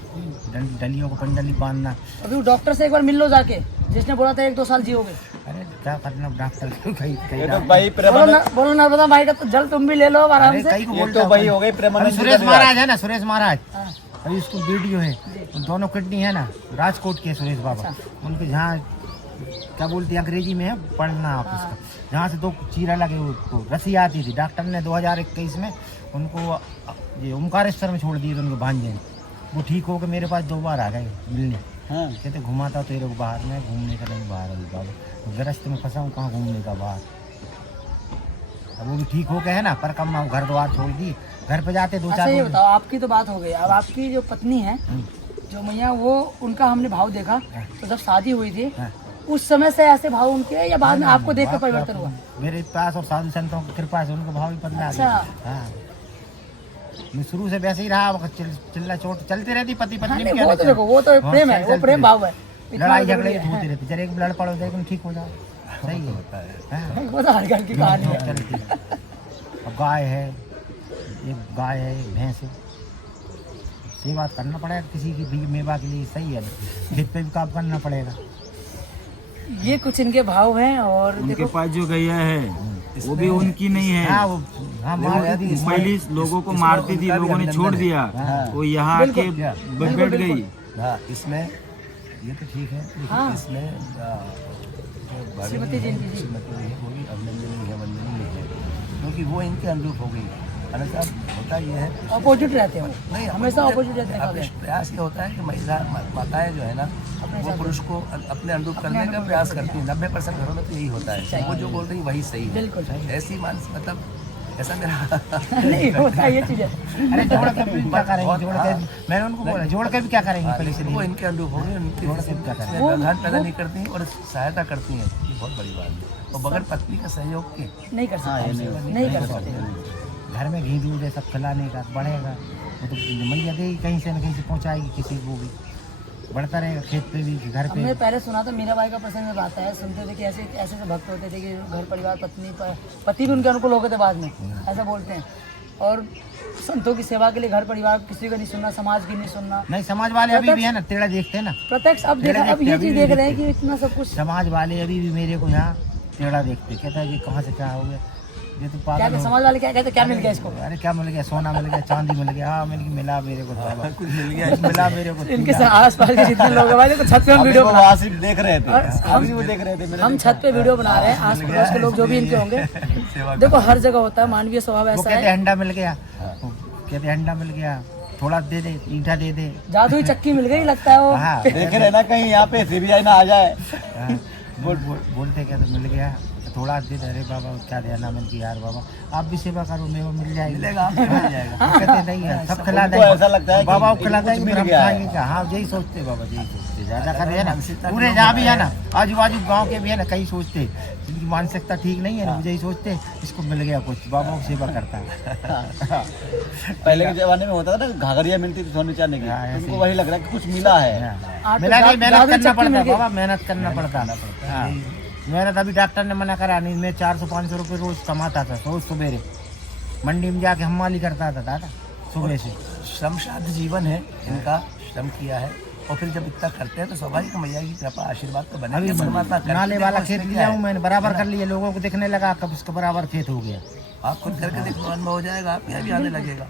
डलियों को पंडली बांधना। अभी वो डॉक्टर से एक बार मिल लो जाके, जिसने बोला था 1-2 साल जियोगे। अरे क्या करना डॉक्टर को, कहीं बोलो नर्मदा भाई का तो जल तुम भी ले लो आराम से। कहीं को बोलता भाई हो गए। सुरेश महाराज है ना, सुरेश महाराज, हाँ। अभी उसको वीडियो है, दोनों किडनी है ना, राजकोट के सुरेश बाबा, उनके जहाँ क्या बोलते हैं अंग्रेजी में है, पढ़ना आप उसका, जहाँ से 2 चीरा लगे उसको, रस्सी आती थी, डॉक्टर ने 2021 में उनको ये ओमकारेश्वर में छोड़ दिए थे, उनको भांजे। वो ठीक हो के मेरे पास 2 बार आ गए मिलने। हाँ, कहते घुमाता तेरे को बाहर में, घूमने का नहीं बाहर अभी बाबा, गृहस्थ में फंसा हूँ, कहाँ घूमने का बाहर। अब वो भी ठीक हो गए है ना, पर कम घर द्वार छोड़ दिए, घर पे जाते 2-4 अच्छा ये बताओ, आपकी तो बात हो गई, अब आपकी जो पत्नी है जो मैया, वो उनका हमने भाव देखा, तो जब शादी हुई थी उस समय से ऐसे भाव उनके हैं या बाद में आपको देख कर परिवर्तन हुआ? मेरे पास और साधु संतों की कृपा से उनका भाव ही बदला। अच्छा। हाँ, मैं शुरू से वैसे ही रहा, चिल्ला चोट चलती रहती पति हाँ, पत्नी नहीं, में। वो तो देखो, वो तो प्रेम है, वो प्रेम भाव है, इतना लड़ाई जरूरी झगड़े है। होती रहती, जरा एक लड़ पड़ो जाए ठीक हो जाओ, सही है। हाँ, वो तो हर घर की कहानी है। चलती है। अब गाय है, एक गाय है, एक भैंस है, सेवा करना पड़ेगा किसी की भी मेवा के लिए, सही है, खेत पे भी काम करना पड़ेगा। ये कुछ इनके भाव हैं। और उनके देखो पास जो गैया है वो भी उनकी नहीं है। हाँ, वो हाँ मारती थी, पहले लोगों को मारती थी, लोगों ने छोड़ दिया, वो यहाँ आके बैठ गई। हाँ, इसमें ये तो ठीक है, लेकिन हाँ। इसमें श्रीमती जी की श्रीमती जी वो भी अभिनंदनीय है, वंदनीय है, क्योंकि वो इनके अनुरूप हो गई। अन्यथा होता ये है, अपोजिट रहते हो, नहीं हमेशा अपोजिट रहते हैं। अब प्रयास ये होता है कि महिला माताएं जो है ना, वो पुरुष को अपने अनुरूप करने का प्रयास करती हैं। 90% घरों में तो यही होता है, वो जो बोल रही है वही सही है। बिल्कुल ऐसी मानस मतलब ऐसा मेरा नहीं होता ये चीज़ है। अरे जोड़ के भी क्या करेंगे, जोड़ के मैंने उनको बोला जोड़ के भी क्या करेंगे, पहले से वो इनके अनुरूप हो गए, उनकी जोड़ के भी क्या करेंगे। व्यवधान पैदा नहीं करती और सहायता करती हैं, ये बहुत बड़ी बात है। और बगैर पत्नी का सहयोग के नहीं कर सकते, नहीं कर सकते। घर में घी दूध है सब खिलाने का बढ़ेगा, वो तो मैया देगी कहीं से न कहीं से पहुँचाएगी किसी को भी। बढ़ता रहेगा, खेत पे भी घर पे। हमने पहले सुना था, मीराबाई का प्रसंग में आता है, सुनते थे कि ऐसे ऐसे भक्त होते थे कि घर परिवार पति भी उनके अनुकूल हो गए थे बाद में, ऐसा बोलते हैं। और संतों की सेवा के लिए घर परिवार किसी का नहीं सुनना, समाज की नहीं सुनना। नहीं, समाज वाले अभी भी है ना, टेढ़ा देखते हैं ना, प्रत्यक्ष अब देखा, अब ये चीज देख रहे हैं कि इतना सब कुछ। समाज वाले अभी भी मेरे को यहाँ टेढ़ा देखते, कहता है कि कहाँ से क्या हो गया, ये तो क्या पागल हो। समाज वाले क्या कहते, क्या मिल गया इसको? अरे क्या मिल गया, सोना मिल गया, चांदी मिल गया, हाँ मैंने मिला मेरे को, कुछ मिल गया, मिला मेरे को। इनके आस पास के जितने लोग हैं भाई, देखो छत पे हम वीडियो बना, आसिफ देख रहे थे, अभी वो देख रहे थे, हम छत पे वीडियो बना रहे हैं, आस पड़ोस के लोग जो भी इनके होंगे। देखो हर जगह होता है, मानवीय स्वभाव वो ऐसा कहते है। अंडा मिल गया, कहते अंडा मिल गया, थोड़ा दे दे, ईंटा दे दे। जादुई चक्की मिल गई लगता है वो। हाँ, देख रहे ना कहीं यहाँ पे सीबीआई ना आ जाए। हाँ, बोलते क्या तो मिल गया, थोड़ा दे दे। अरे बाबा क्या देना, मैंने कि यार बाबा आप भी सेवा करो, मेरे को मिल जाएगी, मिलेगा, आपको मिल जाएगा। वो कहते नहीं है, सब खिला उनको देंगे, ऐसा लगता है कि बाबा को खिला इनको कुछ देंगे, मिल फिर हम गया है। खाएंगे क्या। हाँ यही सोचते बाबा, यही सोचते, ज्यादा कर रहे हैं ना, पूरे जहाँ भी है ना, आजू बाजू गाँव के भी है ना, कई सोचते जिनकी मानसिकता ठीक नहीं है ना, मुझे ही सोचते इसको मिल गया कुछ, बाबा को सेवा करता है। पहले के जमाने में होता था ना, घाघरिया मिलती थी सोने चांदी की, हाँ, ऐसे उनको ही। वही लग रहा है कि कुछ मिला है। मिला नहीं, मेहनत जादुई करना चक्की मिल पड़ता गई। बाबा, मेहनत करना पड़ता। हाँ, मेहनत अभी डॉक्टर ने मना करा नहीं, मैं 400-500 रुपये रोज कमाता था, रोज सवेरे मंडी में जाके हमाली करता था दादा, सुबह से। श्रमसाध्य जीवन है इनका, श्रम किया है, और फिर जब इतना करते हैं तो स्वाभाविक मैया की कृपा आशीर्वाद तो बने। अभी परमात्मा करते नाले हैं, वाला उसमें खेत क्या लिया है? हूँ मैंने, बराबर कर लिया, लोगों को दिखने लगा कब उसका बराबर खेत हो गया। आप खुद करके देखो, अनुभव हो जाएगा, आप यहाँ भी आने लगेगा।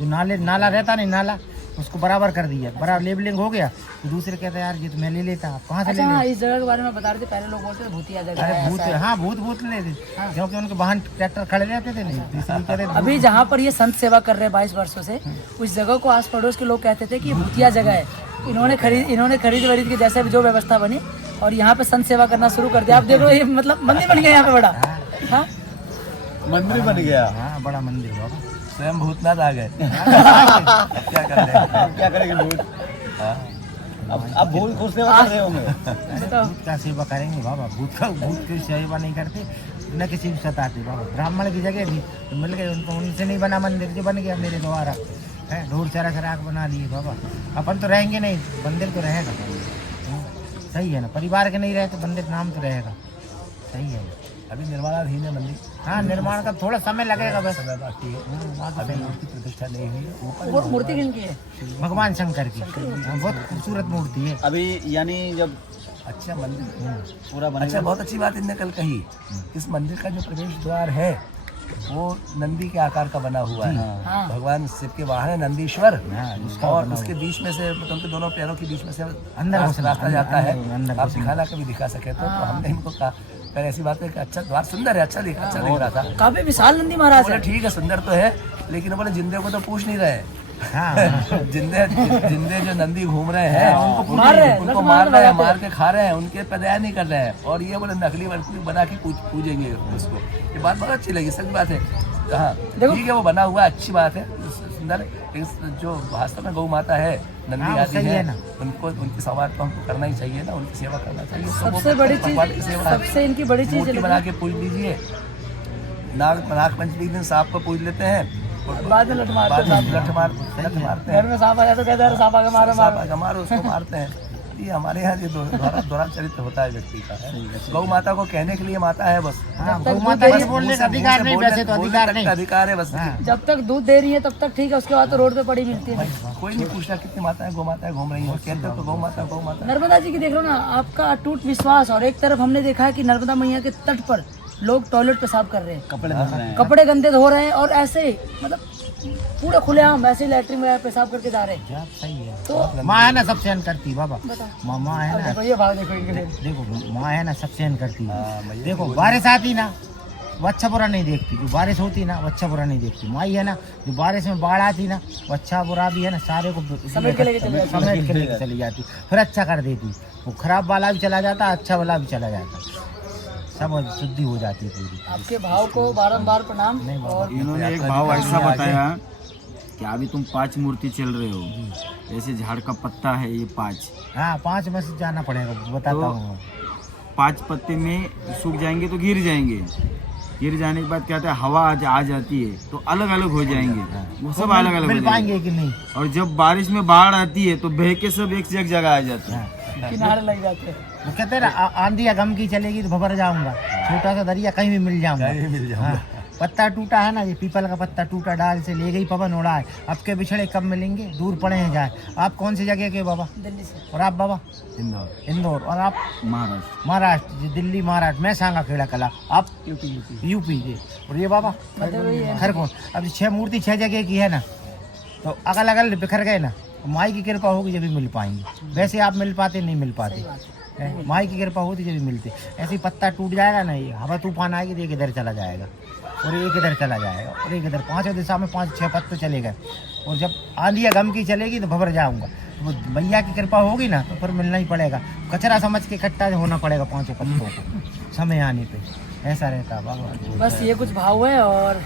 जो नाला रहता नहीं, नाला उसको बराबर कर दिया, बराबर लेबलिंग हो गया, तो दूसरे कहते यार ये तो मैं ले लेता, आप कहाँ से ले अच्छा हाँ, लेते? इस जगह के बारे में बता रहे थे, पहले लोग बोलते थे भूतिया जगह अरे है, भूत, ऐसा है। हाँ भूत लेते, क्योंकि उनके वाहन ट्रैक्टर खड़े रहते थे नहीं, तो इसलिए कहते थे अभी जहाँ पर ये संत सेवा कर रहे हैं 22 वर्षों से, उस जगह को आस पड़ोस के लोग कहते थे कि ये भूतिया जगह है। इन्होंने खरीद वरीद की जैसे भी जो व्यवस्था बनी और यहाँ पे संत सेवा करना शुरू कर दिया। आप देखो ये मतलब मंदिर बन गया यहाँ पे बड़ा। हाँ मंदिर बन गया। हाँ बड़ा मंदिर बाबा। स्वयं भूतनाथ आ गए। अब क्या कर रहे हैं? अब क्या करेंगे भूत? हाँ। अब भूत खुद सेवा कर रहे होंगे। बताओ। भूत का सेवा करेंगे बाबा, भूत की सेवा नहीं करते, न किसी भी सताते बाबा। ब्राह्मण की जगह भी तो मिल गए उनको, उनसे नहीं बना मंदिर, जो बन गया मेरे द्वारा है, ढोर चरा खराक बना लिए बाबा। अपन तो रहेंगे नहीं, मंदिर तो रहेगा। सही है ना, परिवार के नहीं रहे तो मंदिर नाम तो रहेगा। सही है ना? अभी निर्माणाधीन है मंदिर। हाँ, निर्माण का थोड़ा समय लगेगा बस। समय बाकी है, अभी मूर्ति प्रतिष्ठा नहीं हुई है। ऊपर वो मूर्ति किनकी है? भगवान शंकर की। हाँ, बहुत खूबसूरत मूर्ति है। अभी यानी जब अच्छा मंदिर पूरा अच्छा, बनेगा, बहुत अच्छी बात इनने कल कही। इस मंदिर का जो प्रवेश द्वार है वो नंदी के आकार का बना हुआ है। हाँ। भगवान शिव के वाहन है नंदीश्वर, हाँ, उसका और बना उसके बीच में से, मतलब उनके दोनों पैरों के बीच में से अंदर घुसना, रास्ता जाता है। अंदर आप घुसना। दिखाना कभी दिखा सके तो हमने इनको कहा पहले ऐसी बात है कि अच्छा द्वार सुंदर है, अच्छा दिख रहा था। काफी विशाल नंदी महाराज बोले है। ठीक है, सुंदर तो है, लेकिन बोले जिंदे को तो पूछ नहीं रहे। हाँ, जिंदे जो नंदी घूम रहे हैं उनको मार रहे हैं, उनको लठ मार मार रहे हैं, लगाते मार के खा रहे हैं, उनके पे दया नहीं कर रहे हैं, और ये बोले नकली वकली बना के पूजेंगे उसको। ये बात बहुत अच्छी लगी, सच बात है। हाँ देखो। ठीक है, वो बना हुआ है, अच्छी बात है, सुंदर है, लेकिन जो वास्तव में गौ माता है, नंदी हाँ, आदि सही है है ना। उनको, उनकी सेवा तो हमको करना ही चाहिए ना, उनकी सेवा करना चाहिए। तो वो सबसे बड़ी चीज, भगवान की सेवा है। सबसे इनकी बड़ी चीज मूर्ति बना के पूज लीजिए। नाग पंचमी के दिन सांप को पूज लेते हैं, और बाद में लठ मारते हैं, बाद में लठ मारते घर हैं, में सांप आया तो कहते हैं सांप आके मारो सांप मारो। आके मारो, उसको मारते हैं। ये हमारे यहाँ ये दोहरा चरित्र होता है व्यक्ति का। गौ माता को कहने के लिए माता है बस। हाँ, जब तक गौ माता दूध ये बोलने का अधिकार नहीं, वैसे तो अधिकार नहीं। अधिकार है बस। हाँ। जब तक दूध दे रही है तब तक ठीक है, उसके बाद तो रोड पे पड़ी मिलती है। कोई नहीं पूछता कितनी माताएं गौ माताएं घूम रही हैं, कहते हो तो गौ माता गौ माता। नर्मदा जी की देख लो ना, आपका अटूट विश्वास। और एक तरफ हमने देखा है कि नर्मदा मैया के तट पर लोग टॉयलेट पेशाब कर रहे हैं, कपड़े धस रहे हैं। कपड़े गंदे धो रहे हैं, और ऐसे ही मतलब पूरे खुलेआम ऐसे लैट्रिन में पेशाब करके जा रहे हैं। क्या सही है। तो माँ है ना सब सहन करती बाबा। बताओ। माँ है अब ना, देखो ये भाव देखो इनके लिए। देखो माँ है ना सब सहन करती हाँ, है। मैया देखो बारिश आती ना, वो अच्छा बुरा नहीं देखती। जो बारिश होती ना वो अच्छा बुरा नहीं देखती। माई है ना, जो बारिश में बाढ़ आती ना, वो अच्छा बुरा भी है ना सारे को समेट के लेके चली जाती। समेट के लेके चली जाती, फिर अच्छा कर देती। वो खराब वाला भी चला जाता, अच्छा वाला भी चला जाता, सब शुद्धि हो जाती है पूरी। आपके भाव को बारंबार प्रणाम। नहीं बाबा। और इन्होंने एक भाव ऐसा बताया कि अभी तुम 5 मूर्ति चल रहे हो, जैसे झाड़ का पत्ता है ये 5, हाँ 5 में से जाना पड़ेगा, बताता तो हूँ। 5 पत्ते में सूख जाएंगे तो गिर जाएंगे, गिर जाने के बाद क्या होता है, हवा आ जाती है तो अलग अलग हो जाएंगे, वो सब अलग अलग हो मिल पाएंगे जाएंगे। कि नहीं? और जब बारिश में बाढ़ आती है तो बह के सब एक जगह आ जाते हैं। किनारे लग जाते हैं। वो कहते हैं ना, आंधी या गम की चलेगी तो भवर जाऊंगा, छोटा सा दरिया कहीं भी मिल जाऊंगा। कहीं भी मिल जाऊंगा। हाँ, पत्ता टूटा है ना, ये पीपल का पत्ता टूटा, डाल से ले गई पवन उड़ा है, अब के बिछड़े कब मिलेंगे, दूर पड़े हैं जाए। आप कौन सी जगह के बाबा? दिल्ली से। और आप बाबा? इंदौर। इंदौर। और आप? महाराष्ट्र। महाराष्ट्र जी, दिल्ली महाराष्ट्र। मैं सांगा खेड़ा कला। आप? यूपी जी। और ये बाबा? खरगोन। अब 6 मूर्ति 6 जगह की है ना, तो अगल अगल बिखर गए ना, माई की कृपा होगी जब भी मिल पाएंगे। वैसे आप मिल पाते नहीं मिल पाते, माई की कृपा होती जब भी मिलते। ऐसे ही पत्ता टूट जाएगा ना, ये हवा तूफान आएगी तो एक इधर चला जाएगा और एक इधर चला जाएगा और एक इधर, 5 दिशा में 5-6 पत्ते चले गए। और जब आंधी या गम की चलेगी तो भवर जाऊंगा। तो वो मैया की कृपा होगी ना तो फिर मिलना ही पड़ेगा, कचरा समझ के इकट्ठा होना पड़ेगा 5 पत्तों को समय आने पे। ऐसा रहता है बाबा। बस ये कुछ भाव है। और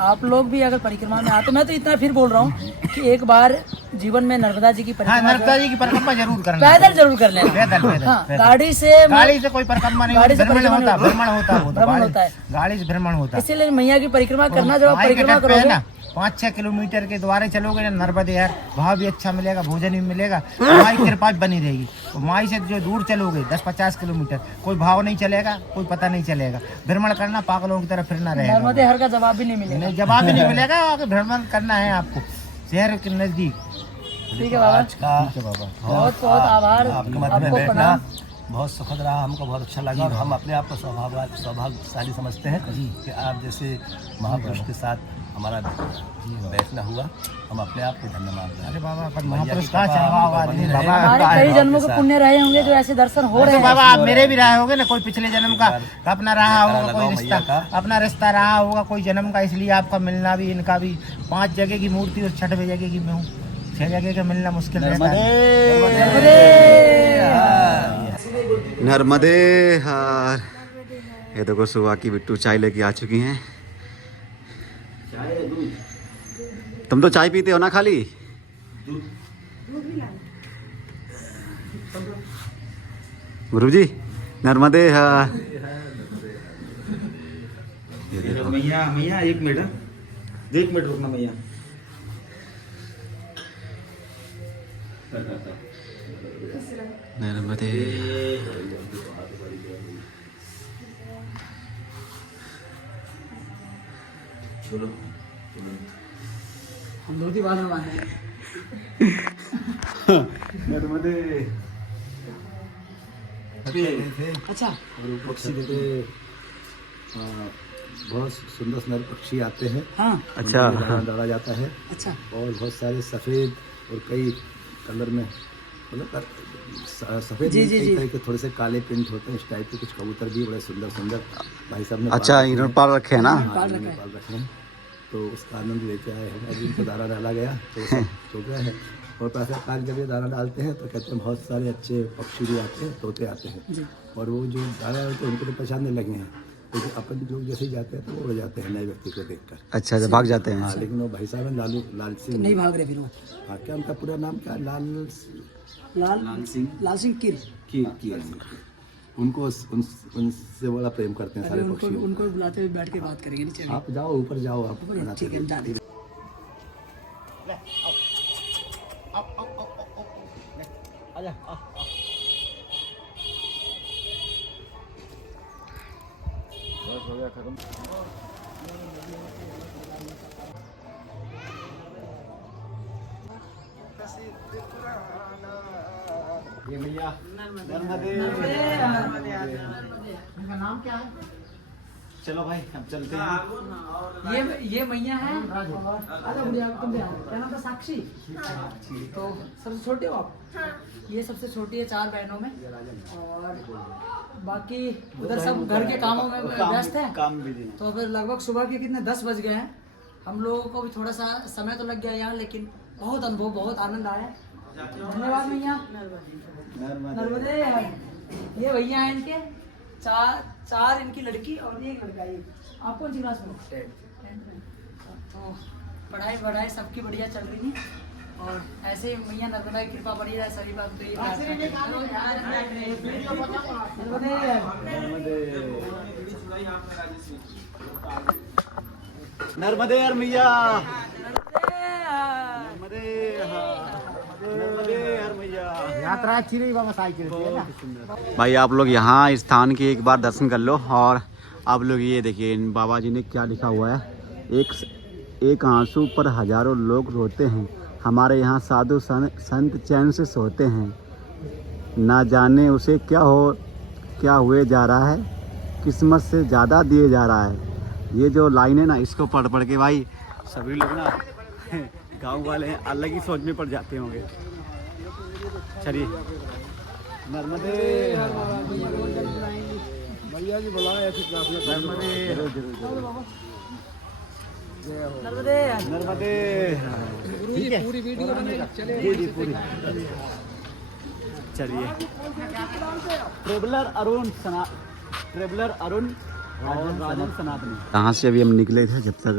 आप लोग भी अगर परिक्रमा में आते, मैं तो इतना फिर बोल रहा हूँ कि एक बार जीवन में नर्मदा जी की हाँ, परिक्रमा नर्मदा जी की परिक्रमा जरूर करना। पैदल जरूर कर लेना। पैदल हाँ, पैदल। गाड़ी से कोई परिक्रमा नहीं गाड़ी होता, से भ्रमण परिक्रमा होता, नहीं होता। भ्रमण होता, वो तो भ्रमण होता है। गाड़ी से भ्रमण होता। इसीलिए मैया की परिक्रमा करना, जब आप माई के परिक्रमा तट पे है करोगे ना, 5-6 किलोमीटर के द्वारे चलोगे ना नर्मदे यार, भाव भी अच्छा मिलेगा, भोजन भी मिलेगा, माई की कृपा भी बनी रहेगी। तो माई से जो दूर चलोगे 10-50 किलोमीटर, कोई भाव नहीं चलेगा, कोई पता नहीं चलेगा। भ्रमण करना, पागलों की तरह फिरना रहेगा। नर्मदे हर का जवाब भी नहीं मिलेगा। नहीं, जवाब ही नहीं मिलेगा। आगे भ्रमण करना है आपको शहर के नजदीक। ठीक है बाबा, आज का बहुत बहुत आभार, आपके मध्य में आपको बैठना प्रणाम। बहुत सुखद रहा, हमको बहुत अच्छा लगा। और हम अपने आप को सौभाग्यशाली समझते हैं कि आप जैसे महापुरुष के साथ हमारा बैठना हुआ। हम अपने आप को धन्य मानते हैं। अरे बाबा, पर मैया की महापुरुष का कृपा चढ़ावा बनी आदमी रहे। बाबा। हमारे कई जन्मों के पुण्य रहे होंगे जो ऐसे दर्शन हो रहे तो हैं। बाबा आप मेरे भी रहे होगे ना, कोई पिछले जन्म का अपना रहा होगा, कोई मैया रिश्ता का। अपना रिश्ता रहा होगा कोई जन्म का, इसलिए आपका मिलना भी, इनका भी। 5 जगह की मूर्ति और 6वीं जगह की मैं हूँ, 6 जगह का मिलना मुश्किल रहता है। नर्मदे हार। ये देखो सुबह की बिट्टू चाय लेके आ चुकी हैं। तुम तो चाय पीते हो ना खाली? गुरुजी नर्मदे हार। मैया मैया 1 मिनट, 1 मिनट रुकना मैया। नर्मदे हम धोती बाद में बांधेंगे। नर्मदे। अच्छा, और पक्षी देखो, बहुत सुंदर सुंदर पक्षी आते हैं। हाँ, अच्छा, उनको दाना डाला जाता है। अच्छा, और बहुत सारे सफ़ेद और कई कलर में, मतलब सफ़ेद जी, में जी, कई जी। तरह के थोड़े से काले प्रिंट होते हैं, इस टाइप के कुछ कबूतर भी बड़े सुंदर सुंदर भाई साहब ने अच्छा, इन्होंने पाल रखे हैं ना? पाल रखे हैं। तो उसका आनंद लेके आए हम। अभी इनको दाना डाला गया तो सब सो गया है। और प्रातःकाल जब ये दाना डालते हैं तो कहते हैं बहुत सारे अच्छे पक्षी भी आते हैं, तोते आते हैं। और वो जो दाना डालते हैं उनको तो पहचानने लगे हैं, लेकिन अपन लोग जैसे ही जाते हैं तो वो उड़ जाते हैं नए व्यक्ति को देखकर। अच्छा, तो भाग जाते हैं। हाँ, लेकिन वो भाई साहब हैं लाल सिंह। नहीं भाग रहे फिर वो। हाँ, क्या उनका पूरा नाम क्या? लाल सिंह किर। उनको उनसे बड़ा प्रेम करते हैं सारे उनको पक्षी। उनको बुलाते हुए बैठ के बात करेंगे। नीचे आप जाओ, ऊपर जाओ आप। ठीक है, जा रहे हैं। ये भैया नर्मदे। इनका नाम क्या है? चलो भाई अब चलते हैं। ये मैया है। अच्छा बुढ़िया, तुम क्या नाम था? साक्षी। तो सबसे छोटे हो आप? ये सबसे छोटी है 4 बहनों में। और बाकी उधर सब घर के कामों में व्यस्त है। काम भी नहीं। तो फिर लगभग सुबह के कितने 10 बज गए हैं। हम लोगों को भी थोड़ा सा समय तो लग गया यहाँ, लेकिन बहुत अनुभव, बहुत आनंद आया। धन्यवाद मैया। नर्मदे। ये भैया हैं इनके, चार इनकी लड़की और 1 लड़का। ये आप कौन सी क्लास में? तो पढ़ाई सबकी बढ़िया चल रही है। और ऐसे ही मैया नर्मदा की कृपा बनी रहे सभी बात पे ही नर्मदे हर मैया, नर्मदे हर मैया। यात्रा अच्छी रही बाबा, साइकिल से है ना। भाई आप लोग यहाँ स्थान के एक बार दर्शन कर लो। और आप लोग ये देखिए इन बाबा जी ने क्या लिखा हुआ है, एक आंसू पर हजारों लोग रोते हैं, हमारे यहाँ साधु संत चैन से सोते हैं, ना जाने उसे क्या हुए जा रहा है, किस्मत से ज़्यादा दिए जा रहा है। ये जो लाइन है ना, इसको पढ़ पढ़ के भाई सभी लोग ना गांव वाले हैं अलग ही सोच में पड़ जाते होंगे। चलिए नर्मदे भैया जी बुलाए ऐसी प्रार्थना नर्मदे नर्मदे। पूरी वीडियो बनेगी, चले जी पूरी। चलिए ट्रेवलर अरुण और राजन सनातनी, यहाँ से अभी हम निकले थे। जब तक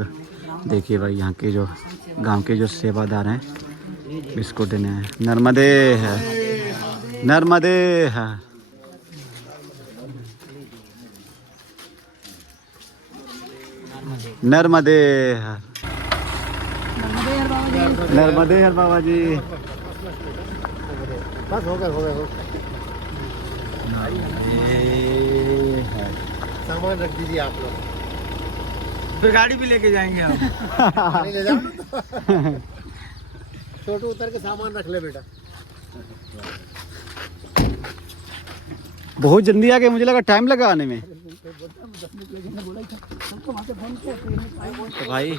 देखिए भाई यहाँ के जो गांव के जो सेवादार हैं बिस्कुट देने हैं। नर्मदे है, नर्मदे है। नर्मदे है, नर्मदे हर बाबा जी। बस हो गए। सामान रख दीजिए आप लोग, फिर गाड़ी भी लेके जाएंगे हम। गाड़ी ले जाओ ना तो। छोटू उतर के सामान रख ले बेटा। बहुत जल्दी आ गए, मुझे लगा टाइम लगा आने में। तो भाई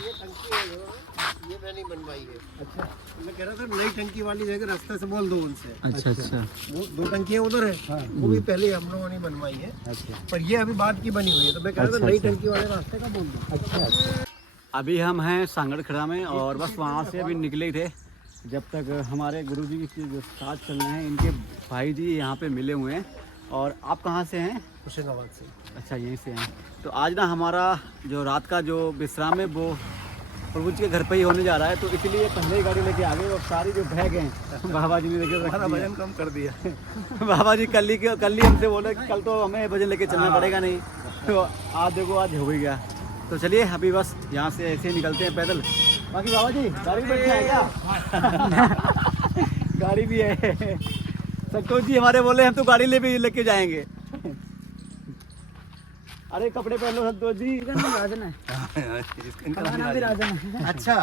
ये मैं नहीं बनवाई है। अच्छा मैं कह रहा था नई टंकी वाली जगह रास्ते से बोल दो उनसे। अच्छा वो 2 टंकियां उधर है, वो भी पहले हम लोगों ने बनवाई है। अच्छा पर ये अभी बाद की बनी हुई है, तो मैं कह रहा था नई टंकी वाले रास्ते का बोल दो। अच्छा अभी हम हैं सांगड़ खड़ा में और बस वहाँ से अभी निकले ही थे। जब तक हमारे गुरुजी के जो साथ चल रहे हैं, इनके भाई जी यहाँ पे मिले हुए हैं। और आप कहाँ से हैं? होशंगाबाद से। अच्छा यहीं से हैं। तो आज ना हमारा जो रात का जो विश्राम है वो प्रभु जी के घर पे ही होने जा रहा है, तो इसलिए पहले ही गाड़ी लेके आ गए। और सारी जो बैग हैं बाबा जी ने लेके हमारा वजन कम कर दिया। बाबा जी कल ही हमसे बोले कल तो हमें वजन लेके चलना पड़ेगा नहीं, तो आज देखो आज हो भी गया। तो चलिए अभी बस यहाँ से ऐसे ही निकलते हैं पैदल। बाकी बाबा जी गाड़ी में बैठे हैं क्या? गाड़ी भी है। संतोष जी हमारे बोले हम तो गाड़ी लेके जाएंगे। अरे कपड़े पहन लो संतोष जी। राजन है, इनका हमारा नाम भी राजन है। अच्छा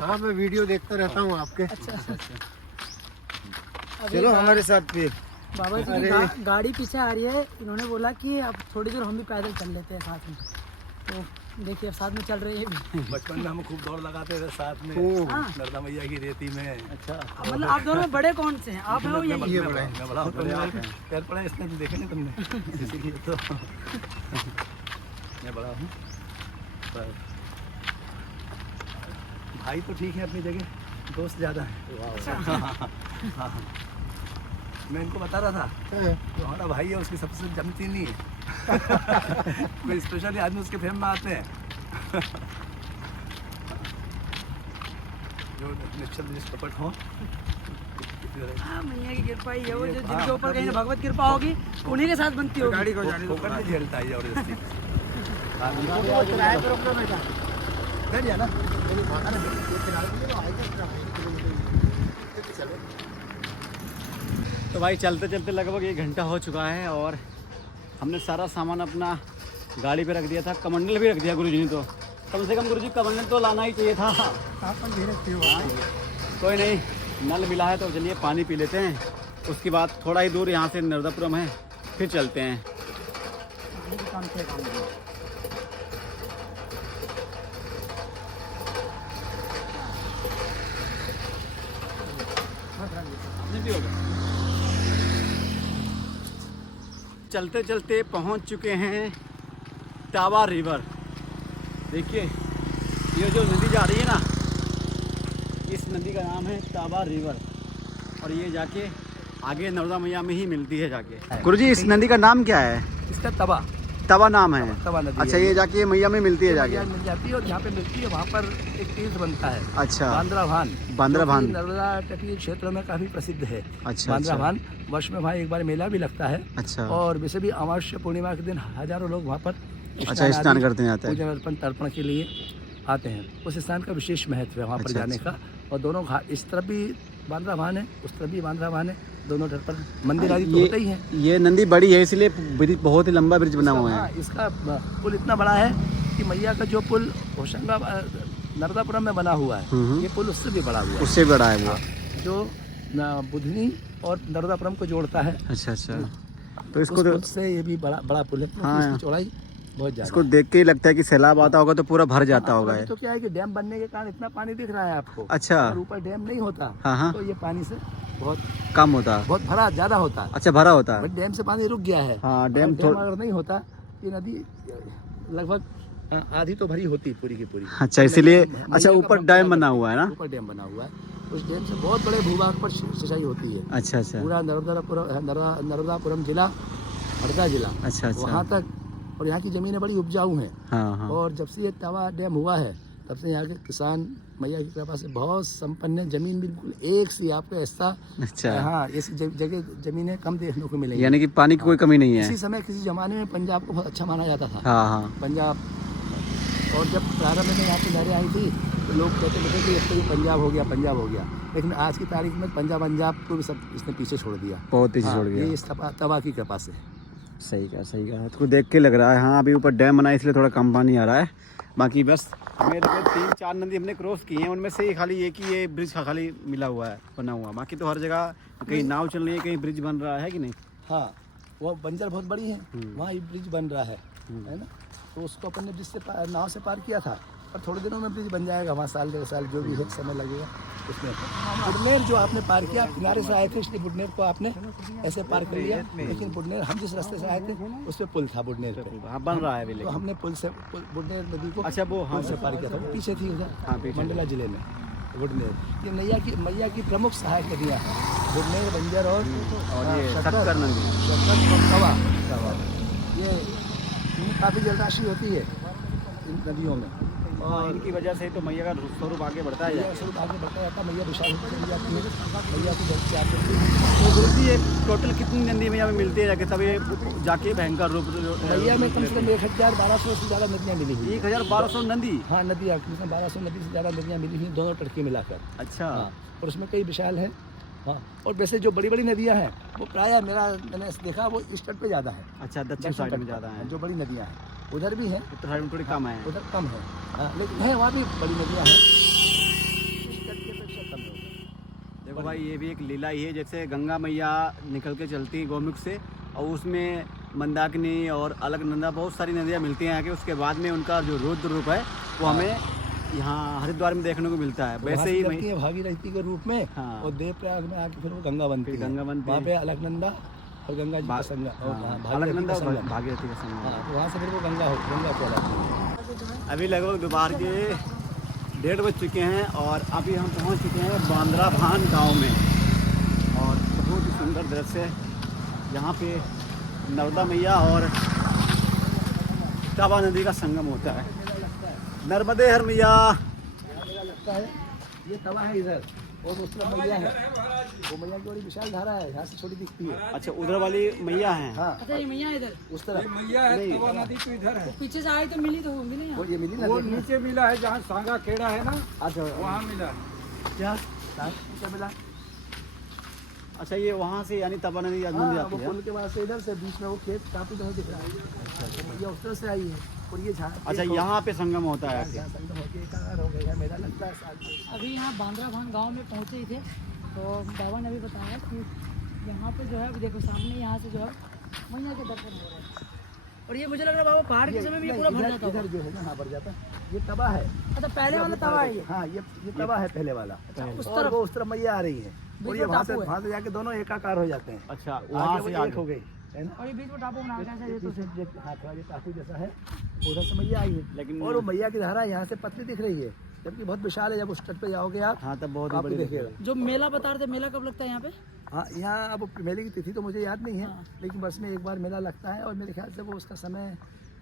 हाँ मैं वीडियो देखता रहता हूँ आपके। अच्छा चलो हमारे साथ फिर। बाबा जी की गाड़ी पीछे आ रही है, इन्होंने बोला कि अब थोड़ी दूर हम भी पैदल चल लेते हैं साथ में। तो देखिए अब साथ में चल रही है। बचपन में हम खूब दौड़ लगाते थे साथ में नर्मदा मैया की रेती में। अच्छा मतलब आप दोनों बड़े कौन से हैं? आप हो या ये? मैं बड़ा हूँ, पैर पड़ा इसने तो देखे नहीं तुमने, इसीलिए तो मैं बड़ा हूँ। पर भाई तो ठीक है अपनी जगह, दोस्त ज़्यादा है। हाँ। मैं इनको बता रहा था तो हमारा भाई है, उसकी सबसे जमती नहीं है। कोई स्पेशली आदमी उसके फेम में आते हैं। जो निष्कपट हो। हाँ मैया की कृपा ही है वो, जो जिनके ऊपर कहीं भगवत कृपा होगी उन्हीं के साथ बनती होगी। गाड़ी को जाने दो, कर झेलता है जबरदस्ती। गाड़ी है ना। तो भाई चलते चलते लगभग 1 घंटा हो चुका है और हमने सारा सामान अपना गाड़ी पे रख दिया था। कमंडल भी रख दिया गुरुजी ने, तो कम से कम गुरुजी कमंडल तो लाना ही चाहिए था। कोई नहीं, नल मिला है तो चलिए पानी पी लेते हैं। उसके बाद थोड़ा ही दूर यहाँ से नर्मदापुरम है, फिर चलते हैं। चलते चलते पहुंच चुके हैं टावा रिवर। देखिए ये जो नदी जा रही है ना, इस नदी का नाम है टावा रिवर और ये जाके आगे नर्मदा मैया में ही मिलती है जाके। गुरुजी इस नदी का नाम क्या है? इसका तवा तवा नाम है। तवा नदी अच्छा, है। ये जाके मैया में मिलती है जाके। मैया मिल जाती है और जहाँ पे मिलती है वहाँ पर एक तीर्थ बनता है। अच्छा, बांद्राभान। बांद्राभान। जो कि नर्मदा तटीय क्षेत्रों में काफी प्रसिद्ध है। अच्छा, बांद्राभान वर्ष में वहाँ एक बार मेला भी लगता है। अच्छा, और वैसे भी अमावस्या पूर्णिमा के दिन हजारों लोग वहाँ पर अच्छा, स्नान करते हैं आते हैं। पूजन अर्पण तर्पण के लिए आते हैं। उस स्थान का विशेष महत्व है वहाँ पर अच्छा, जाने अच्छा। का। और दोनों घाट, इस तरफ भी बांद्राभान है, उस तरफ भी बांद्राभान है, दोनों तट पर मंदिर आदि तो होते ही हैं। ये नंदी बड़ी है इसलिए ब्रिज, बहुत ही लंबा ब्रिज बना हुआ है। हाँ, इसका पुल इतना बड़ा है कि मैया का जो पुल होशंगाबाद नर्मदापुरम में बना हुआ है, ये पुल उससे भी बड़ा हुआ है। उससे बड़ा है वो। जो बुधनी और नर्मदापुरम को जोड़ता है। अच्छा, अच्छा, तो उस इसको पुल से ये भी बड़ा पुल है। हाँ। इसकी चौड़ाई बहुत ज्यादा इसको देख के ही लगता है कि सैलाब आता होगा तो पूरा भर जाता होगा अभी ये। तो क्या है कि डैम बनने के कारण इतना पानी दिख रहा है आपको। अच्छा, और ऊपर डैम नहीं होता, हाँ, हाँ, तो ये पानी से बहुत कम होता है। बहुत भरा ज्यादा होता है। अच्छा, भरा होता है। बट डैम से पानी रुक गया है। हाँ, डैम अगर नहीं होता ये नदी लगभग आधी तो भरी होती पूरी की पूरी। अच्छा, इसलिए मैया अच्छा, का ऊपर भ्रमण डैम बना हुआ है ना। ऊपर डैम बना हुआ है। उस डैम से बहुत बड़े भूभाग पर सिंचाई होती है। अच्छा, अच्छा, पूरा नर्मदापुरम जिला, हरदा जिला, अच्छा, अच्छा, वहाँ तक। और यहाँ की जमीनें बड़ी उपजाऊ हैं। हाँ, हाँ, और जब से ये तवा डैम हुआ है तब से यहाँ के किसान मैया की कृपा से बहुत संपन्न है। जमीन बिल्कुल एक सी आपको ऐसा, अच्छा, हाँ, ऐसी जगह जमीनें कम देखने को मिलेंगी। यानी कि पानी की कोई कमी नहीं है। किसी समय किसी जमाने में पंजाब को बहुत अच्छा माना जाता था। हाँ, हाँ, पंजाब। और जब प्रारंभ में यहाँ की लहरें आई थी तो लोग कहते थे कि अब तो ये पंजाब हो गया, पंजाब हो गया। लेकिन आज की तारीख में पंजाब को भी सब इसने पीछे छोड़ दिया। बहुत तेजी हाँ, छोड़ गया। ये इस तवा की कृपा से। सही कहा, सही कहा। तो देख के लग रहा है। हाँ, अभी ऊपर डैम बना है इसलिए थोड़ा कम पानी आ रहा है। बाकी बस मेरे को 3-4 नदी हमने क्रॉस की हैं, उनमें से ही खाली एक ही ये ब्रिज का खाली मिला हुआ है, बना हुआ। बाकी तो हर जगह कहीं नाव चल रही है, कहीं ब्रिज बन रहा है कि नहीं। हाँ, वो बंजर बहुत बड़ी है, वहाँ ये ब्रिज बन रहा है ना। तो उसको अपन ने ब्रिज से नाव से पार किया था। और थोड़े दिनों में ब्रिज बन जाएगा, वहाँ साल 1.5 साल जो भी है समय लगेगा उसमें। बुडनेर जो आपने पार किया, किनारे से आए थे इसलिए बुडनेर को आपने ऐसे पार कर लिया। लेकिन बुडनेर हम जिस रास्ते से आए थे उस पर पुल था बुडनेर पे। हाँ, बन रहा है अभी, तो लेकिन हमने पुल से बुडनेर नदी को, अच्छा, वो हाँ पुल से पार किया था। वो पीछे थी उधर, हाँ, पीछे मंडला जिले में बुडनेर। ये मैया की प्रमुख सहायक नदियाँ हैं बुडनेर, बंजर और ये शक्कर शक्कर नदी। और तवा। ये इनमें काफ़ी जलराशि होती है इन नदियों में। और इनकी वजह से तो मैया का स्वरूप आगे बढ़ता है। मैया स्वरूप आगे बढ़ता जाता है। मैया विशाल होती चली जाती है। मैया की जल से आती है। तो गुरुजी, ये टोटल कितनी नदी मैया में मिलती है जाके, तब ये जाके भयंकर रूप मैया में कम से कम 1200 से ज़्यादा नदियाँ मिली हुई। 1200 नदी। हाँ, नदियाँ कम से कम 1200 नदी से ज़्यादा नदियाँ मिली हुई, दोनों तट के मिलाकर। अच्छा, हाँ, और उसमें कई विशाल है। हाँ, और वैसे जो बड़ी बड़ी नदियाँ हैं वो प्रायः मैंने देखा वो इस तट पे ज़्यादा है। अच्छा, दक्षिण साइड में ज़्यादा है। जो बड़ी नदियाँ हैं उधर भी हैं, उत्तर साइड में थोड़ी कम है। उधर कम है। हाँ, लेकिन है वहाँ भी बड़ी नदियाँ हैं, इस तट के अपेक्षा कम है। देखो भाई, ये भी एक लीला ही है। जैसे गंगा मैया निकल के चलती हैं गोमुख से, और उसमें मंदाकिनी और अलकनंदा बहुत सारी नदियाँ मिलती हैं आके। उसके बाद में उनका जो रुद्र रूप है वो हमें यहाँ हरिद्वार में देखने को मिलता है। वैसे ही लगती है भागीरथी के रूप में। हाँ। और देवप्रयाग में आके फिर वो गंगा बनती है। गंगा बनती वहाँ है। पे अलकनंदा और गंगा जी का संगम, अलकनंदा और भागीरथी भागीरथी का संगम। हाँ, तो वहाँ से फिर वो गंगा कहलाती है। अभी लगभग दोपहर के 1:30 बज चुके हैं और अभी हम पहुंच चुके हैं बांद्राभान गांव में। और बहुत ही सुंदर दृश्य है, यहाँ पे नर्मदा मैया और तवा नदी का संगम होता है। नर्मदे हर मैया। लगता है ये तवा है इधर, और उस तरफ मैया है। वो मैया की बड़ी विशाल धारा है, यहाँ से छोटी दिखती है। अच्छा, उधर वाली मैया है। हाँ, अच्छा, ये मैया इधर उस तरफ तो पीछे से आए तो मिली तो होंगी ना। वो ये मिली ना, वो देखना। नीचे मिला है जहाँ सांगा खेड़ा है ना, अच्छा, वहाँ मिला। क्या क्या मिला? अच्छा, ये वहाँ से यानी तवा नदी हाँ, जाती वो है। पुल के बाद से इधर से बीच में वो खेत काफी जगह दिख रहा है। तो मैया उस तरफ से आई है और ये झाड़। अच्छा, यहाँ पे संगम होता है। यहाँ संगम होके एकाकार हो गया। मेला लगता है साल में। अभी यहाँ बांद्राभान गांव में पहुँचे ही थे तो बाबा ने अभी बताया कि यहाँ पे जो है अभी देखो सामने यहाँ से जो है मैया के दर्शन हो रहे हैं। और ये मुझे लग रहा है बाबा पहाड़ के समय में ये पूरा भर जाता इधर होगा। जो है ना, हाँ, भर जाता है। ये तवा है। अच्छा, पहले वाला तवा है ये। हाँ, ये तवा है पहले वाला। उस और तरफ वो उस तरफ मैया आ रही है और ये में वहाँ से टापू है। जाके दोनों एकाकार हो जाते हैं। अच्छा, वहाँ से एक आगे हो गई है ना। और ये बीच में टापू बना के ऐसे ये तो हाँ, थोड़ा ये टापू जैसा है, उधर से मैया आई है। लेकिन और वो मैया की धारा यहाँ से पतली दिख रही है जबकि बहुत विशाल है। जब उस तट पे जाओगे आप, हाँ तब बहुत ही आपको बड़ी देखेगा। जो मेला बता रहे थे, मेला कब लगता है यहाँ पे? हाँ, यहाँ अब मेले की तिथि तो मुझे याद नहीं है, हाँ। लेकिन वर्ष में एक बार मेला लगता है और मेरे ख्याल से वो उसका समय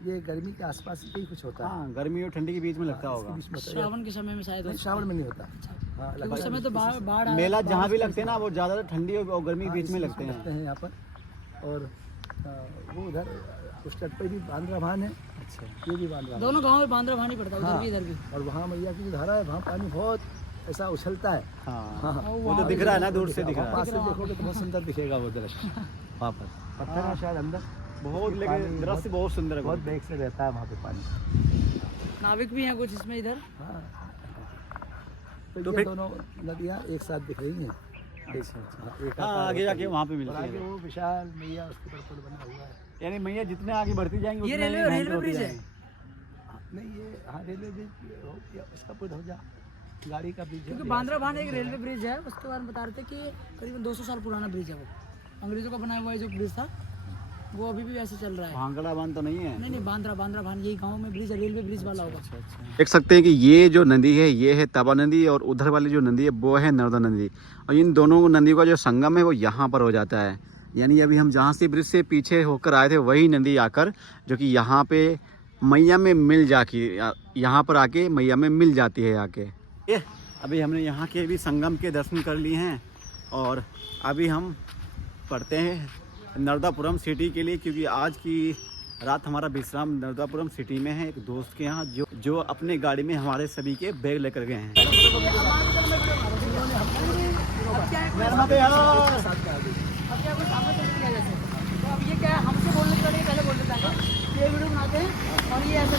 ये गर्मी के आसपास ही कुछ होता है। हाँ गर्मी और ठंडी के बीच में लगता इसके होगा। बीच में होता है। श्रावण के समय में शायद नहीं, हो। श्रावण में नहीं होता। हाँ, क्योंकि उस समय तो बाढ़ मेला जहाँ भी लगते हैं ना वो ज़्यादा ठंडी और गर्मी के बीच में लगते लगते हैं। हैं यहाँ पर। और वो उधर उस तट पे भी बांद्रा भान है, अच्छा, ये भी बांद्रा भान। दोनों गाँव में बांद्रा भानी पड़ता है, उधर हाँ, भी इधर भी। और वहाँ मैया की जो धारा है, वहाँ पानी बहुत ऐसा उछलता है। हाँ हाँ, वो तो दिख रहा है ना, दूर से दिख वहाँ रहा पास है। से देखोगे तो बहुत सुंदर दिखेगा वो दृश्य। वहाँ पर पत्थर है शायद अंदर, बहुत लेकिन दृश्य बहुत सुंदर है। बहुत बेग से रहता है वहाँ पे पानी। नाविक भी हैं कुछ इसमें इधर। हाँ, तो तो ये फिर- दोनों नदियाँ एक साथ दिख रही हैं। अच्छा अच्छा। एक हाँ आकार आगे होता जाके है। वहाँ पे और मिलती आगे है। वो विशाल मैया उसके ऊपर पुल बना हुआ है। यानी मैया जितने आगे बढ़ती जाएंगी ये उतने ही रेलवे भयंकर होती ब्रिज है। जाएंगी। नहीं, ये हाँ रेलवे ब्रिज हो गया, उसका पुल हो जा, गाड़ी का ब्रिज है। क्योंकि बांद्रा भान एक रेलवे ब्रिज है, उसके बारे में बता रहे थे कि करीबन 200 साल पुराना ब्रिज है वो। अंग्रेजों का बनाया हुआ है जो ब्रिज था, वो अभी भी वैसे चल रहा है। भांगड़ा बांध तो नहीं है। नहीं बांद्रा भान यही गाँव में ब्रिज है, रेलवे ब्रिज वाला होगा। देख सकते हैं कि ये जो नदी है ये है तवा नदी और उधर वाली जो नदी है वो है नर्मदा नदी, और इन दोनों नदियों का जो संगम है वो यहाँ पर हो जाता है। यानी अभी हम जहाँ से ब्रिज से पीछे होकर आए थे वही नदी आकर जो कि यहाँ पे मैया में मिल जाती, यहाँ पर आके मैया में मिल जाती है आके। ये अभी हमने यहाँ के भी संगम के दर्शन कर लिए हैं और अभी हम पढ़ते हैं नर्मदापुरम सिटी के लिए, क्योंकि आज की रात हमारा विश्राम नर्मदापुरम सिटी में है एक दोस्त के यहाँ जो अपने गाड़ी में हमारे सभी के बैग लेकर गए हैं। अब क्या कुछ सामने चल किया जैसे, तो अब ये क्या है, हमसे बोलने के लिए पहले बोल देता है कि ये वीडियो बनाते हैं और ये ऐसा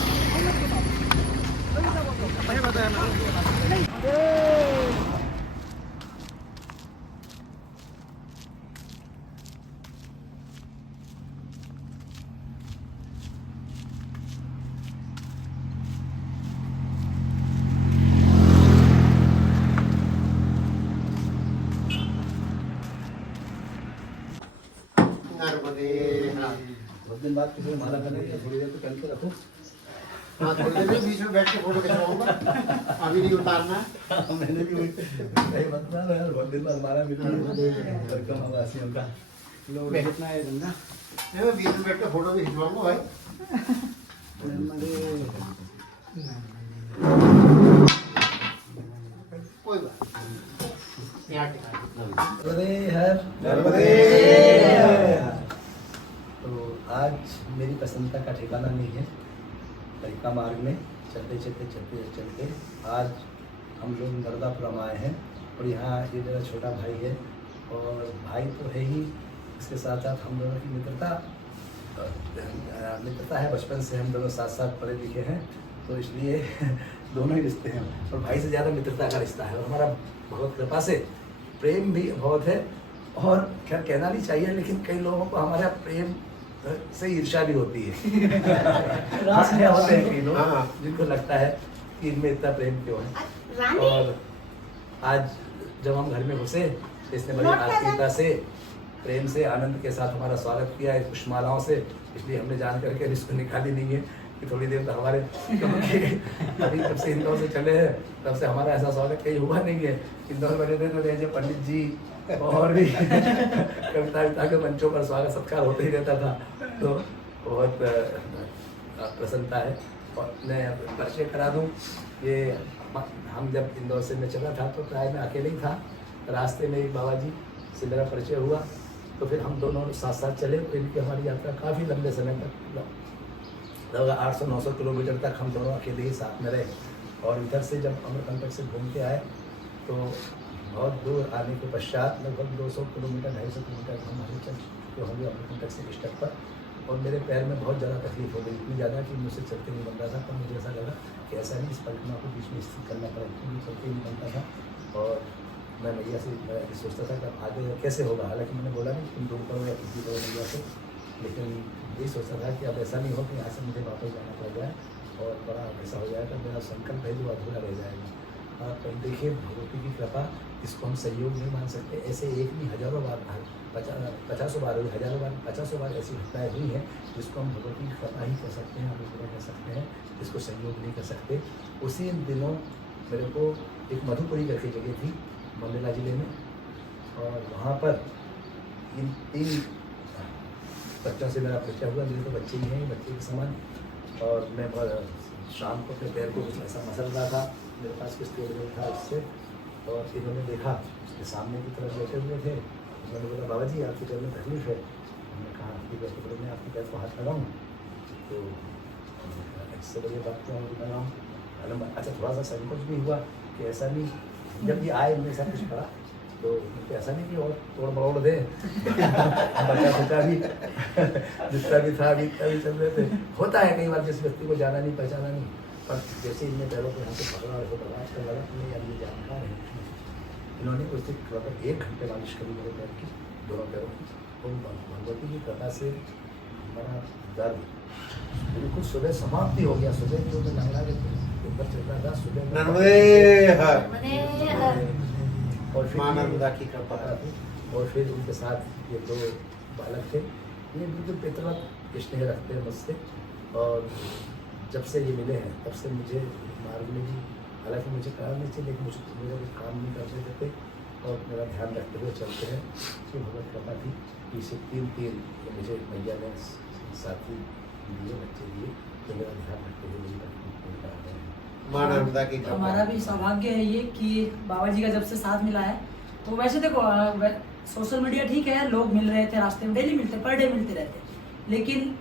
बहुत दिन बाद किसी ने माला करने की थोड़ी देर तो कल के रखो। हाँ, थोड़ी देर में बीच में बैठ के फोटो खिंचवाऊंगा, अभी नहीं उतारना। मैंने भी सही मतलब है, बहुत दिन बाद माला मिली है करकम आवासियों का। लोग कितना है धंधा। मैं बीच में बैठ के फोटो भी खिंचवाऊंगा भाई। कोई बात नहीं, यहाँ टिका। तो आज मेरी प्रसन्नता का ठिकाना नहीं है। तरीका मार्ग में चलते आज हम लोग नर्मदापुरम आए हैं और यहाँ ये मेरा छोटा भाई है और भाई तो है ही, इसके साथ साथ हम दोनों की मित्रता है। बचपन से हम दोनों साथ साथ पढ़े लिखे हैं, तो इसलिए दोनों ही रिश्ते हैं और भाई से ज़्यादा मित्रता का रिश्ता है और हमारा बहुत कृपा से प्रेम भी बहुत है। और खैर कहना नहीं चाहिए, लेकिन कई लोगों को हमारा प्रेम से ईर्ष्या भी होती है। होते हैं कई लोग जिनको लगता है कि इनमें इतना प्रेम क्यों है। और आज जब हम घर में घुसे तो इसने बड़ी आत्मीयता से, प्रेम से, आनंद के साथ हमारा स्वागत किया है पुष्पमालाओं से। इसलिए हमने जान करके अभी इसको निकाली नहीं है कि थोड़ी देर तक हमारे, क्योंकि अभी जब से इंदौर से चले हैं तब से हमारा ऐसा स्वागत कहीं हुआ नहीं है। इंदौर में रहते तो जय पंडित जी और भी कविता के मंचों पर स्वागत सत्कार होते ही रहता था, तो बहुत प्रसन्नता है। और मैं परिचय करा दूँ, ये हम जब इंदौर से मैं चला था तो प्राय मैं अकेले ही था। रास्ते में एक बाबा जी से मेरा परिचय हुआ, तो फिर हम दोनों साथ साथ चले। तो इनकी हमारी यात्रा काफ़ी लंबे समय तक, लगभग 800-900 किलोमीटर तक हम दोनों अकेले ही साथ में रहे। और इधर से जब अमरकंटक से घूम के आए तो बहुत दूर आने के पश्चात लगभग 200 किलोमीटर 250 किलोमीटर हम आगे चल चुके होंगे अमरकंटक से इस तक पर। और मेरे पैर में बहुत ज़्यादा तकलीफ हो गई, इतनी ज़्यादा कि मुझसे चलते नहीं बन रहा था। तो मुझे ऐसा लगा कि ऐसा नहीं, इस परिक्रमा को बीच में स्थित करना पड़ेगा, क्योंकि चलते नहीं बनता था। और मैं मैया से सोचता था कि आगे कैसे होगा। हालांकि मैंने बोला नहीं तुम दूर करो या किसी करो मैया से, लेकिन यही सोचता था कि अब ऐसा नहीं हो कि यहाँ से मुझे वापस जाना पड़ जाए और बड़ा ऐसा हो जाएगा, मेरा संकल्प है जो अधूरा रह जाएगा। तो देखिए भगवती की कृपा, इसको हम सहयोग नहीं मान सकते। ऐसे एक नहीं हज़ारों बार, 50 बार हुई, हज़ारों बार, 50 बार ऐसी घटनाएँ हुई हैं जिसको हम भगवती की कृपा ही कह सकते हैं, अनुग्रह कह सकते हैं, जिसको सहयोग नहीं कर सकते। उसी दिनों मेरे को एक मधुपुरी करके जगह थी मंडला जिले में, और वहाँ पर इन 3 बच्चों से मेरा परिचय हुआ। मेरे तो बच्चे ही हैं, बच्चे के समान, और मैं शाम को अपने पैर को कुछ ऐसा मसल रहा था, मेरे पास कुछ तेल नहीं था उससे, और इन्होंने देखा कि सामने की तरफ बैठे हुए थे। उन्होंने बोला बाबा जी आपके पैर में तकलीफ है। हमने कहा ठीक है, तो मैं आपके पैर को हाथ लगाऊँ, तो इससे बड़ी बात क्या होगी लगाऊँ। अच्छा, थोड़ा सा संकोच भी हुआ कि ऐसा नहीं, जब ये आए मेरे साथ कुछ पड़ा तो मुझे ऐसा नहीं कि और तोड़ मरोड़ दे बचा बचा भी जितना भी था इतना भी चल रहे थे। होता है कई बार जिस व्यक्ति को जाना नहीं पहचाना नहीं, पर जैसे इनने पैरों को यहाँ से पकड़ा और बर्दाश्त कर लगा कि यार ये जानकार है। इन्होंने उस दिन लगभग 1 घंटे मालिश करी मेरे पैर की, दोनों पैरों की। तो भगवती की कृपा से हमारा दर्द बिल्कुल सुबह समाप्ति हो गया। सुबह जो मैं लंगड़ा के ऊपर चल रहा था, सुबह और फिर मानवता की कृपा थी। और फिर उनके साथ ये 2 बालक थे, ये बिल्कुल पितृवत स्नेह रखते हैं मुझसे, और जब से ये मिले हैं तब से मुझे मार्ग में भी, हालांकि मुझे काम नहीं चाहिए लेकिन मुझे मेरा कोई काम नहीं करते देते और मेरा ध्यान रखते हुए चलते हैं। तो भगवत कृपा थी कि इसे 3 मुझे मैया ने साथी दिए, बच्चे दिए, तो मेरा ध्यान रखते हुए मेरी पूर्ण करा रहे हैं। मानवता की कृपा। हमारा भी सौभाग्य है ये कि बाबा जी का जब से साथ मिला है। तो वैसे देखो सोशल मीडिया ठीक है, लोग मिल रहे थे रास्ते में, डेली मिलते, पर डे मिलते रहते, लेकिन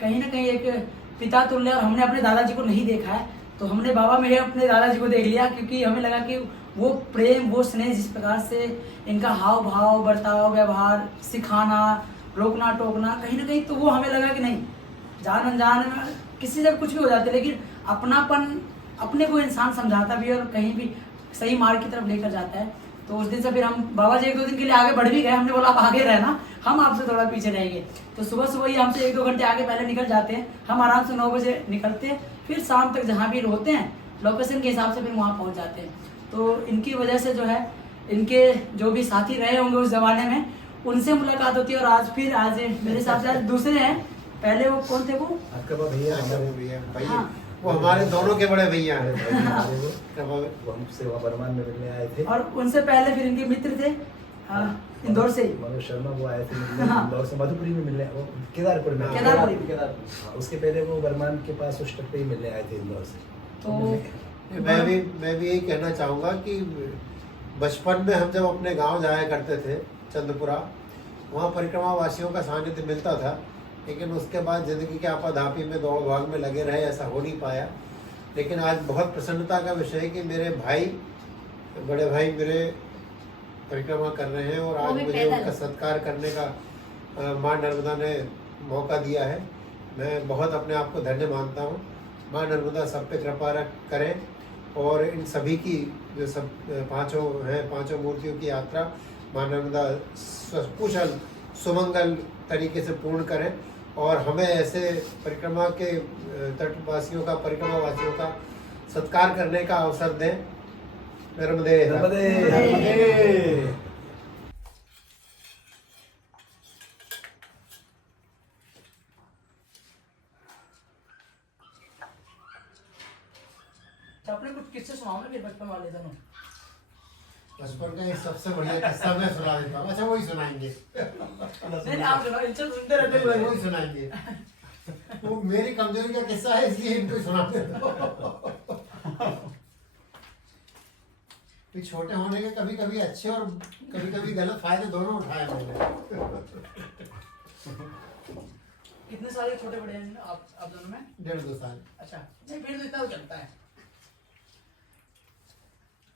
कहीं ना कहीं एक पिता तुल्य हमने अपने दादाजी को नहीं देखा है। तो हमने बाबा में अपने दादाजी को देख लिया, क्योंकि हमें लगा कि वो प्रेम, वो स्नेह, जिस प्रकार से इनका हाव भाव, बर्ताव, व्यवहार, सिखाना, रोकना टोकना, कहीं ना कहीं तो वो हमें लगा कि नहीं, जान अनजान में किसी से कुछ भी हो जाते, लेकिन अपनापन अपने को इंसान समझाता भी है और कहीं भी सही मार्ग की तरफ लेकर जाता है। तो उस दिन से फिर हम बाबा जी 1-2 दिन के लिए आगे बढ़ भी गए। हमने बोला आप आगे रहना, हम आपसे थोड़ा पीछे रहेंगे। तो सुबह सुबह ही हमसे 1-2 घंटे आगे पहले निकल जाते हैं। हम आराम से 9 बजे निकलते हैं, फिर शाम तक जहाँ भी होते हैं लोकेशन के हिसाब से फिर वहाँ पहुँच जाते हैं। तो इनकी वजह से जो है, इनके जो भी साथी रहे होंगे उस जमाने में, उनसे मुलाकात होती है। और आज मेरे हिसाब से आज दूसरे हैं। पहले वो कौन थे? वो आपका भैया, हाँ, वो हमारे दोनों के बड़े भैया हैं। वो हमसे वहाँ बर्मान में मिलने आए थे, और उनसे पहले फिर इनके मित्र थे इंदौर से। मनोज शर्मा वो आए थे मिलने, हाँ। इंदौर से मधुपुरी में मिलने, वो केदारपुर में। केदारपुरी। हाँ, उसके पहले वो बर्मान के पास उस तक पे ही मिलने आए थे इंदौर से। तो मैं भी यही कहना चाहूँगा कि बचपन में हम जब अपने गांव जाया करते थे चंदपुरा, वहाँ परिक्रमा वासियों का सानिध्य मिलता था, लेकिन उसके बाद ज़िंदगी के आपाधापी में दौड़ भाग में लगे रहे, ऐसा हो नहीं पाया। लेकिन आज बहुत प्रसन्नता का विषय है कि मेरे भाई, बड़े भाई मेरे परिक्रमा कर रहे हैं, और आज मुझे उनका सत्कार करने का माँ नर्मदा ने मौका दिया है। मैं बहुत अपने आप को धन्य मानता हूँ। माँ नर्मदा सब पे कृपा करें, और इन सभी की जो सब 5 मूर्तियों की यात्रा माँ नर्मदा कुशल सुमंगल तरीके से पूर्ण करें, और हमें ऐसे परिक्रमा के तटवासियों का, परिक्रमा वासियों का सत्कार करने का अवसर दें। नर्मदे नर्मदे। अपने कुछ किस्से सुनाओ ना फिर बचपन वाले दोनों। बचपन का एक सबसे बढ़िया किस्सा मैं सुना देता हूँ। अच्छा, वही सुनाएंगे? नहीं, आप सुनाओ, इनसे सुनते रहते हैं। वही सुनाएंगे। वो मेरी कमजोरी का किस्सा है, इसलिए इनको सुना देता हूँ। छोटे होने के कभी कभी अच्छे और कभी कभी गलत फायदे दोनों उठाए मैंने। कितने साल के छोटे बड़े हैं आप दोनों में? 1.5-2 साल। अच्छा, नहीं फिर तो इतना तो चलता है।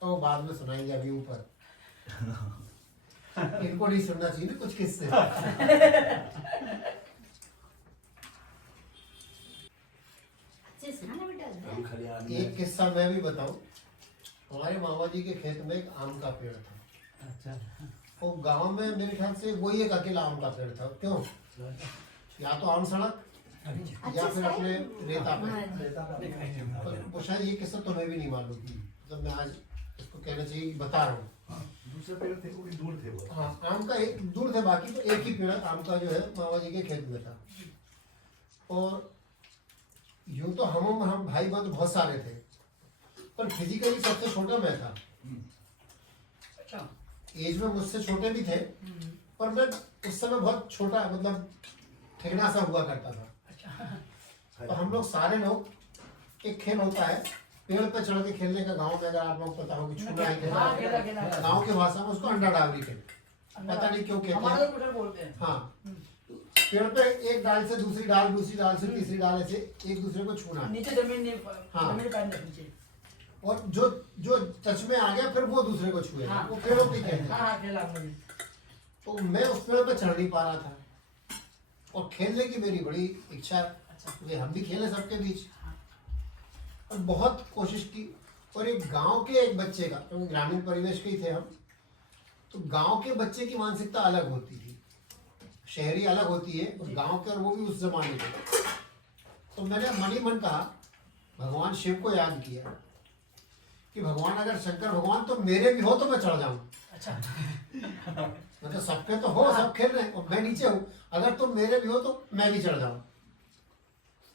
तो बाद में सुनाएंगे, अभी ऊपर इनको नहीं सुनना चाहिए ना कुछ किस्से। एक किस्सा मैं भी बताऊं। हमारे मामा जी के खेत में एक आम का पेड़ था। अच्छा। वो गांव में मेरे ख्याल से वही एक अकेला आम का पेड़ था। क्यों? या तो आम सड़क या फिर अपने रेता पे। वो शायद ये किस्सा तुम्हें भी नहीं मालूम, जब मैं आज इसको कहना चाहिए बता रहा हूँ। दूसरे पेड़ थे, वो भी दूर थे वो। हाँ, आम का एक दूर थे, बाकी तो एक ही पेड़ आम का जो है मामा जी के खेत में था। और यूं तो हम भाई बंद बहुत सारे थे, पर फिजिकली सबसे छोटा मैं था। अच्छा। एज में मुझसे छोटे भी थे, पर मैं उस समय बहुत छोटा, मतलब ठेगना सा हुआ करता था। अच्छा। तो हम लोग सारे लोग, एक खेल होता है पेड़ पे चढ़ के खेलने का, गांव में अगर आप लोग पता हो कि छूना ही हाँ, खेला, खेलना, खेला। गांव की भाषा में उसको अंडा डावरी खेलते, पता नहीं क्यों कहते हमारे हैं। तो कुछ बोलते हैं। हाँ, पेड़ पे एक डाल से दूसरी डाल, दूसरी डाल से तीसरी डाल, ऐसे एक दूसरे को छूना है। नीचे जमीन नहीं, हाँ। जमीन पैर नहीं नीचे। और जो जो टच में आ गया फिर वो दूसरे को छुएगा, हाँ। वो पेड़ों पे खेलते हाँ हैं। हाँ, खेला हमने भी। तो मैं उस पेड़ पे चढ़ नहीं पा रहा था, और खेलने की मेरी बड़ी इच्छा, क्योंकि हम भी खेले सबके बीच, और बहुत कोशिश की। और एक गांव के एक बच्चे का, क्योंकि ग्रामीण परिवेश के ही थे हम, तो गांव के बच्चे की मानसिकता अलग होती थी, शहरी अलग होती है, और गांव के, और वो भी उस जमाने के। तो मैंने मन ही मन कहा, भगवान शिव को याद किया कि भगवान अगर शंकर भगवान तो मेरे भी हो तो मैं चढ़ जाऊं। अच्छा। मतलब सबके तो हो, सब खेल रहे हैं और मैं नीचे हूँ, अगर तुम मेरे भी हो तो मैं भी चढ़ जाऊं।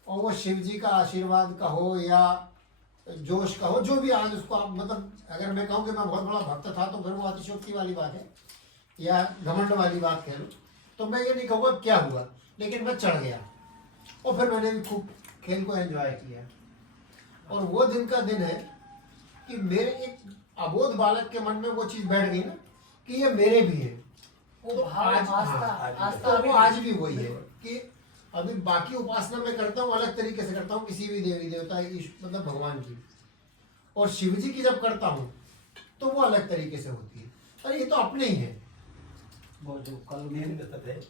और वो शिव जी का आशीर्वाद का हो या जोश का हो, जो भी आज उसको आप, मतलब अगर मैं कहूँ कि मैं बहुत बड़ा भक्त था तो फिर वो अतिशयोक्ति वाली बात है, या घमंड वाली बात कह लो, तो मैं ये नहीं कहूँगा क्या हुआ, लेकिन मैं चढ़ गया। और फिर मैंने भी खूब खेल को एंजॉय किया। और वो दिन का दिन है कि मेरे एक अबोध बालक के मन में वो चीज़ बैठ गई ना कि ये मेरे भी है। वो तो भाव, आज, आस्था, हाँ, आस्था तो भी वो आज भी वही है कि अभी बाकी उपासना मैं करता हूँ अलग तरीके से करता हूँ, किसी भी देवी देवता मतलब भगवान की, और शिव जी की जब करता हूँ तो वो अलग तरीके से होती है। अरे ये तो अपने ही है। वो जो कल में थे